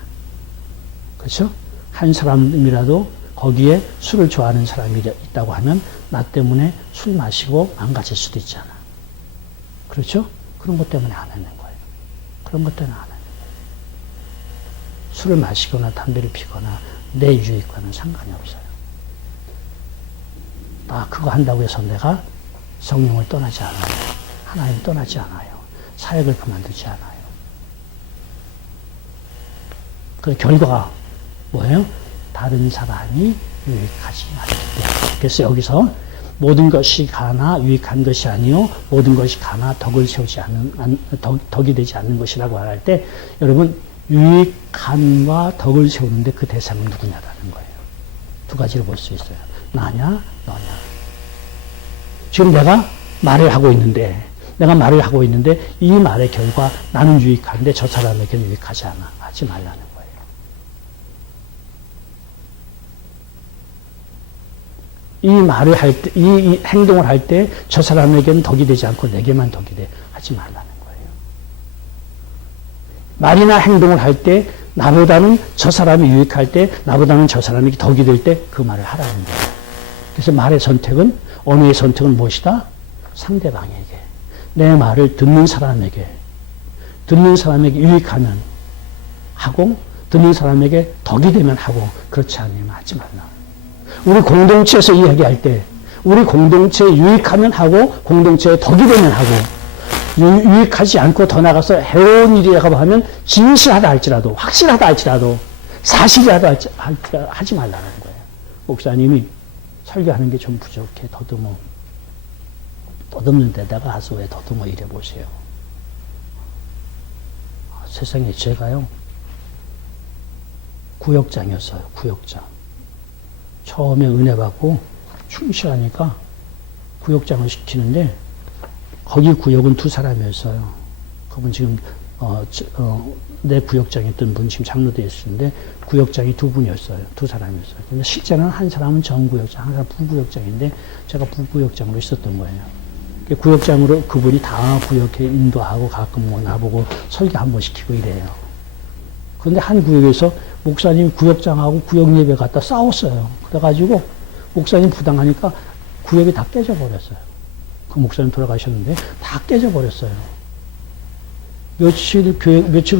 그렇죠? 한 사람이라도 거기에 술을 좋아하는 사람이 있다고 하면 나 때문에 술 마시고 망가질 수도 있잖아. 그렇죠? 그런 것 때문에 안 하는 거예요. 그런 것 때문에 안 하는 거예요. 술을 마시거나 담배를 피거나 내 유익과는 상관이 없어요. 그거 한다고 해서 내가 성령을 떠나지 않아요. 하나님 떠나지 않아요. 사역을 그만두지 않아요. 그 결과가 뭐예요? 다른 사람이 유익하지 않기 때문에. 그래서 여기서 모든 것이 가나 유익한 것이 아니요, 모든 것이 가나 덕을 세우지 않는, 덕이 되지 않는 것이라고 말할 때, 여러분, 유익함과 덕을 세우는데 그 대상은 누구냐라는 거예요. 두 가지로 볼 수 있어요. 나냐, 너냐. 지금 내가 말을 하고 있는데, 이 말의 결과 나는 유익한데 저 사람에게는 유익하지 않아. 하지 말라는 거예요. 이 말을 할 때, 이 행동을 할 때 저 사람에게는 덕이 되지 않고 내게만 덕이 돼. 하지 말라는 거예요. 말이나 행동을 할 때 나보다는 저 사람이 유익할 때, 나보다는 저 사람에게 덕이 될 때 그 말을 하라는 거예요. 그래서 말의 선택은, 언어의 선택은 무엇이다? 상대방에게, 내 말을 듣는 사람에게 유익하면 하고, 듣는 사람에게 덕이 되면 하고, 그렇지 않으면 하지 말라. 우리 공동체에서 이야기할 때, 우리 공동체에 유익하면 하고, 공동체에 덕이 되면 하고, 유익하지 않고 더 나가서 해로운 일이라고 하면 진실하다 할지라도, 확실하다 할지라도, 사실이라도 하지 말라는 거예요. 목사님이 설교하는 게 좀 부족해. 더듬는 데다가 가서 왜 더듬어 이래 보세요. 세상에 제가요, 구역장이었어요. 구역장. 처음에 은혜 받고 충실하니까 구역장을 시키는데 거기 구역은 두 사람이었어요. 그분 지금 내 구역장이었던 분 지금 장로되어 있었는데 구역장이 두 분이었어요. 두 사람이었어요. 근데 실제는 한 사람은 정구역장, 한 사람은 부구역장인데 제가 부구역장으로 있었던 거예요. 구역장으로 그분이 다 구역에 인도하고 가끔 뭐 나보고 설교 한 번 시키고 이래요. 그런데 한 구역에서 목사님 구역장하고 구역 예배 갔다 싸웠어요. 그래가지고 목사님 부당하니까 구역이 다 깨져버렸어요. 그 목사님 돌아가셨는데 다 깨져버렸어요. 며칠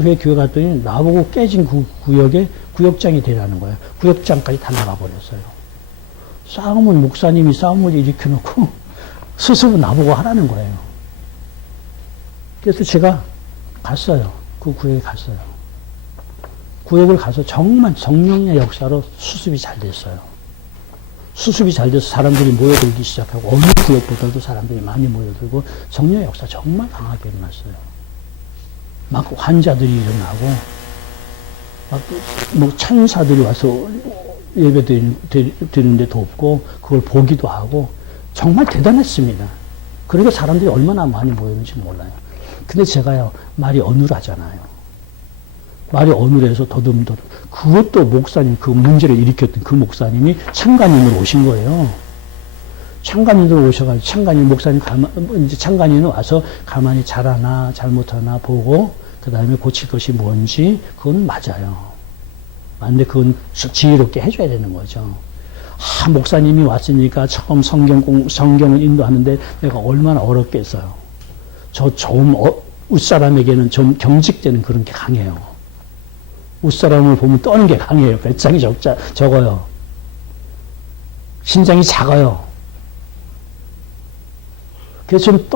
후에 교회 갔더니 나보고 깨진 그 구역에 구역장이 되라는 거예요. 구역장까지 다 나가버렸어요. 목사님이 싸움을 일으켜놓고 스스로 나보고 하라는 거예요. 그래서 제가 갔어요. 그 구역에 갔어요. 구역을 가서 정말 성령의 역사로 수습이 잘 됐어요. 수습이 잘 돼서 사람들이 모여들기 시작하고 어느 구역보다도 사람들이 많이 모여들고 성령의 역사 정말 강하게 일어났어요. 막 환자들이 일어나고 막 뭐 천사들이 와서 예배 드리는데 돕고 그걸 보기도 하고 정말 대단했습니다. 그러니까 사람들이 얼마나 많이 모였는지 몰라요. 근데 제가요, 말이 어눌하잖아요. 말이 어눌해서 더듬더듬. 그것도 목사님, 그 문제를 일으켰던 그 목사님이 창간인으로 오신 거예요. 창간인으로 오셔가지고, 목사님, 이제 창간인은 와서 가만히 잘하나, 잘못하나 보고, 그 다음에 고칠 것이 뭔지, 그건 맞아요. 근데 그건 지혜롭게 해줘야 되는 거죠. 목사님이 왔으니까 처음 성경을 인도하는데 내가 얼마나 어렵겠어요. 웃사람에게는 좀 경직되는 그런 게 강해요. 웃사람을 보면 떠는 게 강해요. 배짱이 적어요. 신장이 작아요. 그래서 좀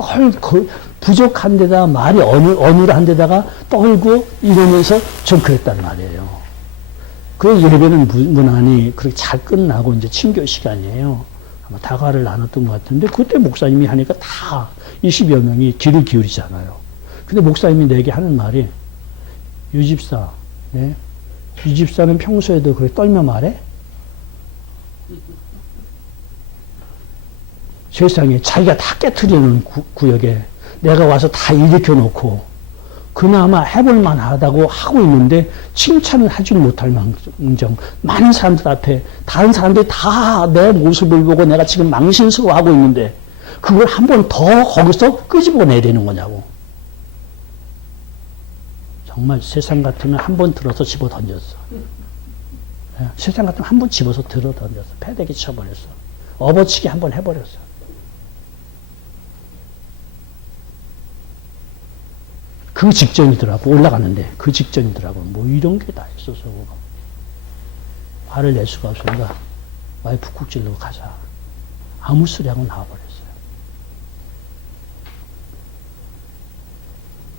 부족한 데다가 말이 어눌한 데다가 떨고 이러면서 좀 그랬단 말이에요. 그 예배는 무난히 그렇게 잘 끝나고 이제 친교 시간이에요. 아마 다과를 나눴던 것 같은데 그때 목사님이 하니까 다 20여 명이 귀를 기울이잖아요. 근데 목사님이 내게 하는 말이 유집사, 네? 유집사는 평소에도 그렇게 떨며 말해? 세상에 자기가 다 깨트리는 구역에 내가 와서 다 일으켜 놓고 그나마 해볼만 하다고 하고 있는데 칭찬을 하지 못할 망정 많은 사람들 앞에 다른 사람들이 다 내 모습을 보고 내가 지금 망신스러워하고 있는데 그걸 한 번 더 거기서 끄집어내야 되는 거냐고. 정말 세상 같으면 한 번 들어서 집어 던졌어. 세상 같으면 한 번 집어서 들어 던졌어. 패대기 쳐버렸어. 업어치기 한 번 해버렸어. 그 직전이더라고. 올라가는데 그 직전이더라고. 뭐 이런 게 다 있어서 화를 낼 수가 없으니까 와이프 쿡 찔러고 가자. 아무 소리 하고 나와버렸어요.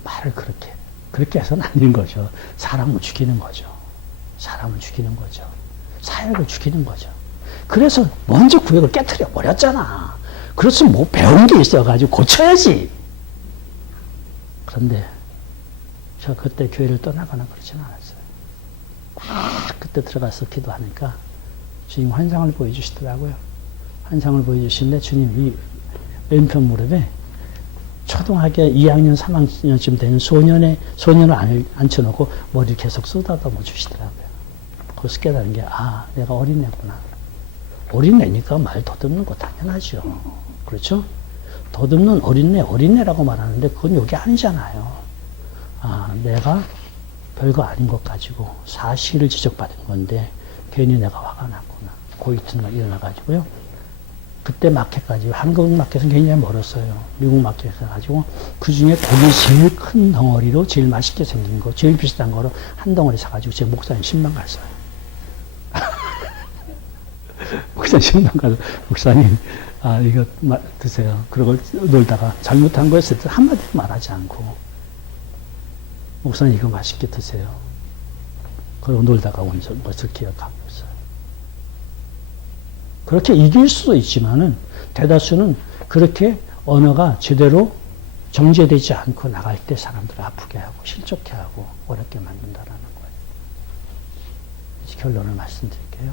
말을 그렇게 해서는 안 되는 거죠. 사람을 죽이는 거죠. 사람을 죽이는 거죠. 사역을 죽이는 거죠. 그래서 먼저 구역을 깨트려 버렸잖아. 그래서 뭐 배운 게 있어가지고 고쳐야지. 그런데 저 그때 교회를 떠나거나 그러지는 않았어요. 막 그때 들어가서 기도하니까 주님 환상을 보여주시더라고요. 환상을 보여주시는데 주님 이 왼편 무릎에 초등학교 2학년, 3학년쯤 되는 소년을 앉혀놓고 머리를 계속 쓰다듬어 주시더라고요. 거기서 깨달은 게, 내가 어린애구나. 어린애니까 말 더듬는 거 당연하죠. 그렇죠? 더듬는 어린애라고 말하는데 그건 여기 아니잖아요. 내가 별거 아닌 것 가지고 사실을 지적받은 건데 괜히 내가 화가 났구나. 그 이튿날 일어나가지고요. 그때 마켓까지, 한국 마켓은 굉장히 멀었어요. 미국 마켓에 가지고 그 중에 고기 제일 큰 덩어리로 제일 맛있게 생긴 거, 제일 비싼 거로 한 덩어리 사가지고 제 목사님 10만 갔어요. 목사님 10만 가서, 목사님, 이거 드세요. 그러고 놀다가 잘못한 거였을 때 한마디 말하지 않고, 목사님 이거 맛있게 드세요. 그러고 놀다가 온 것을 기억하고 있어요. 그렇게 이길 수도 있지만은 대다수는 그렇게 언어가 제대로 정제되지 않고 나갈 때 사람들을 아프게 하고 실족해 하고 어렵게 만든다라는 거예요. 이제 결론을 말씀드릴게요.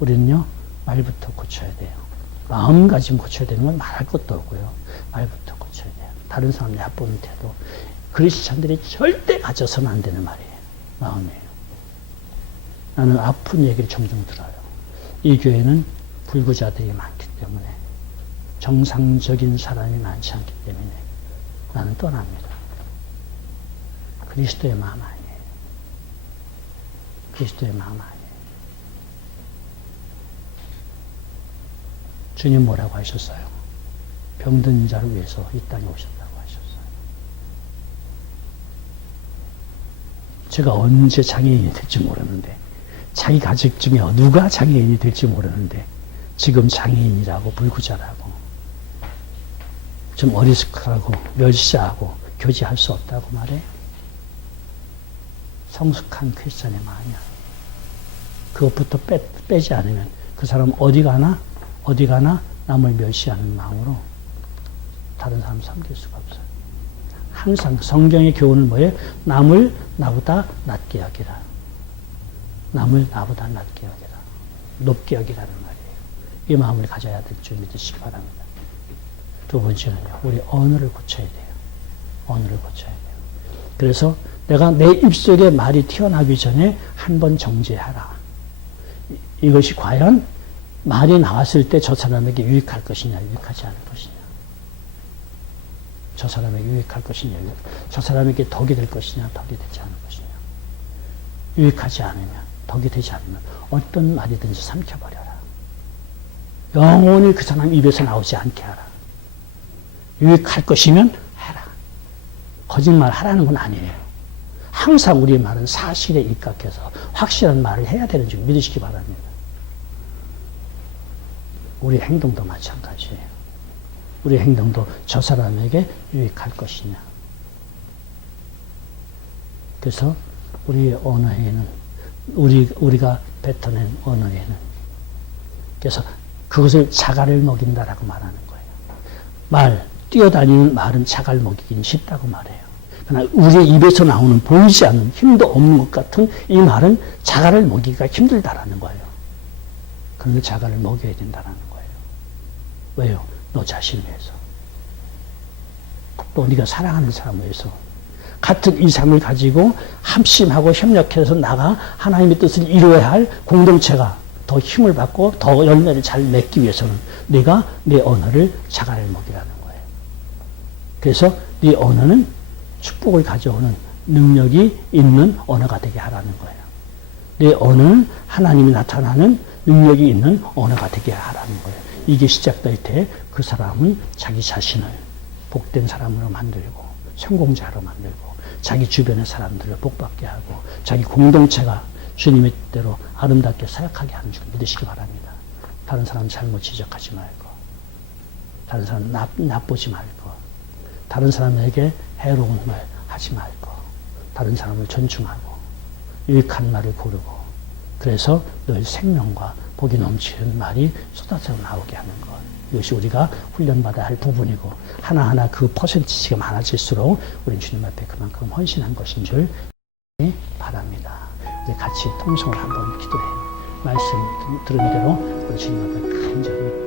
우리는요, 말부터 고쳐야 돼요. 마음가짐 고쳐야 되는 건 말할 것도 없고요. 말부터 고쳐야 돼요. 다른 사람 얕보는 태도. 크리스찬들이 절대 가져서는 안 되는 말이에요. 마음이에요. 나는 아픈 얘기를 종종 들어요. 이 교회는 불구자들이 많기 때문에, 정상적인 사람이 많지 않기 때문에 나는 떠납니다. 그리스도의 마음 아니에요. 그리스도의 마음 아니에요. 주님 뭐라고 하셨어요? 병든 자를 위해서 이 땅에 오셨다고 하셨어요. 제가 언제 장애인이 될지 모르는데, 자기 가족 중에 누가 장애인이 될지 모르는데 지금 장애인이라고 불구자라고 좀 어리숙하고 멸시하고 교제할 수 없다고 말해. 성숙한 크리스찬의 마음이야. 그것부터 빼지 않으면 그 사람 어디 가나 남을 멸시하는 마음으로 다른 사람 섬길 수가 없어요. 항상 성경의 교훈은 뭐예요? 남을 나보다 낮게 여기라. 남을 나보다 낮게 여기라. 높게 여기라는 말이에요. 이 마음을 가져야 될 줄 믿으시기 바랍니다. 두 번째는요, 우리 언어를 고쳐야 돼요. 언어를 고쳐야 돼요. 그래서 내가 내 입속에 말이 튀어나오기 전에 한번 정제하라. 이것이 과연 말이 나왔을 때 저 사람에게 유익할 것이냐, 유익하지 않을 것이냐. 저 사람에게 유익할 것이냐, 저 사람에게 덕이 될 것이냐, 덕이 되지 않을 것이냐. 유익하지 않으면, 덕이 되지 않으면 어떤 말이든지 삼켜버려라. 영원히 그 사람 입에서 나오지 않게 하라. 유익할 것이면 해라. 거짓말 하라는 건 아니에요. 항상 우리의 말은 사실에 입각해서 확실한 말을 해야 되는 줄 믿으시기 바랍니다. 우리 행동도 마찬가지예요. 우리 행동도 저 사람에게 유익할 것이냐. 그래서 우리의 언어에는 우리가 뱉어낸 언어에는 그래서 그것을 자갈을 먹인다라고 말하는 거예요. 뛰어다니는 말은 자갈 먹이긴 쉽다고 말해요. 그러나 우리의 입에서 나오는 보이지 않는 힘도 없는 것 같은 이 말은 자갈을 먹이기가 힘들다라는 거예요. 그런데 자갈을 먹여야 된다라는 거예요. 왜요? 너 자신을 위해서. 또 네가 사랑하는 사람을 위해서. 같은 이상을 가지고 합심하고 협력해서 나가 하나님의 뜻을 이루어야 할 공동체가 더 힘을 받고 더 열매를 잘 맺기 위해서는 네가 네 언어를 자갈을 먹이라는 거예요. 그래서 네 언어는 축복을 가져오는 능력이 있는 언어가 되게 하라는 거예요. 네 언어는 하나님이 나타나는 능력이 있는 언어가 되게 하라는 거예요. 이게 시작될 때 그 사람은 자기 자신을 복된 사람으로 만들고 성공자로 만들고 자기 주변의 사람들을 복받게 하고 자기 공동체가 주님의 뜻대로 아름답게 사역하게 하는 줄 믿으시기 바랍니다. 다른 사람 잘못 지적하지 말고 다른 사람 나쁘지 말고 다른 사람에게 해로운 말 하지 말고 다른 사람을 존중하고 유익한 말을 고르고 그래서 늘 생명과 복이 넘치는 말이 쏟아져 나오게 하는 것. 이것이 우리가 훈련받아야 할 부분이고 하나하나 그 퍼센티지가 많아질수록 우리는 주님 앞에 그만큼 헌신한 것인 줄 바랍니다. 우리 같이 통성을 한번 기도해요. 말씀 들은 대로 우리 주님 앞에 간절히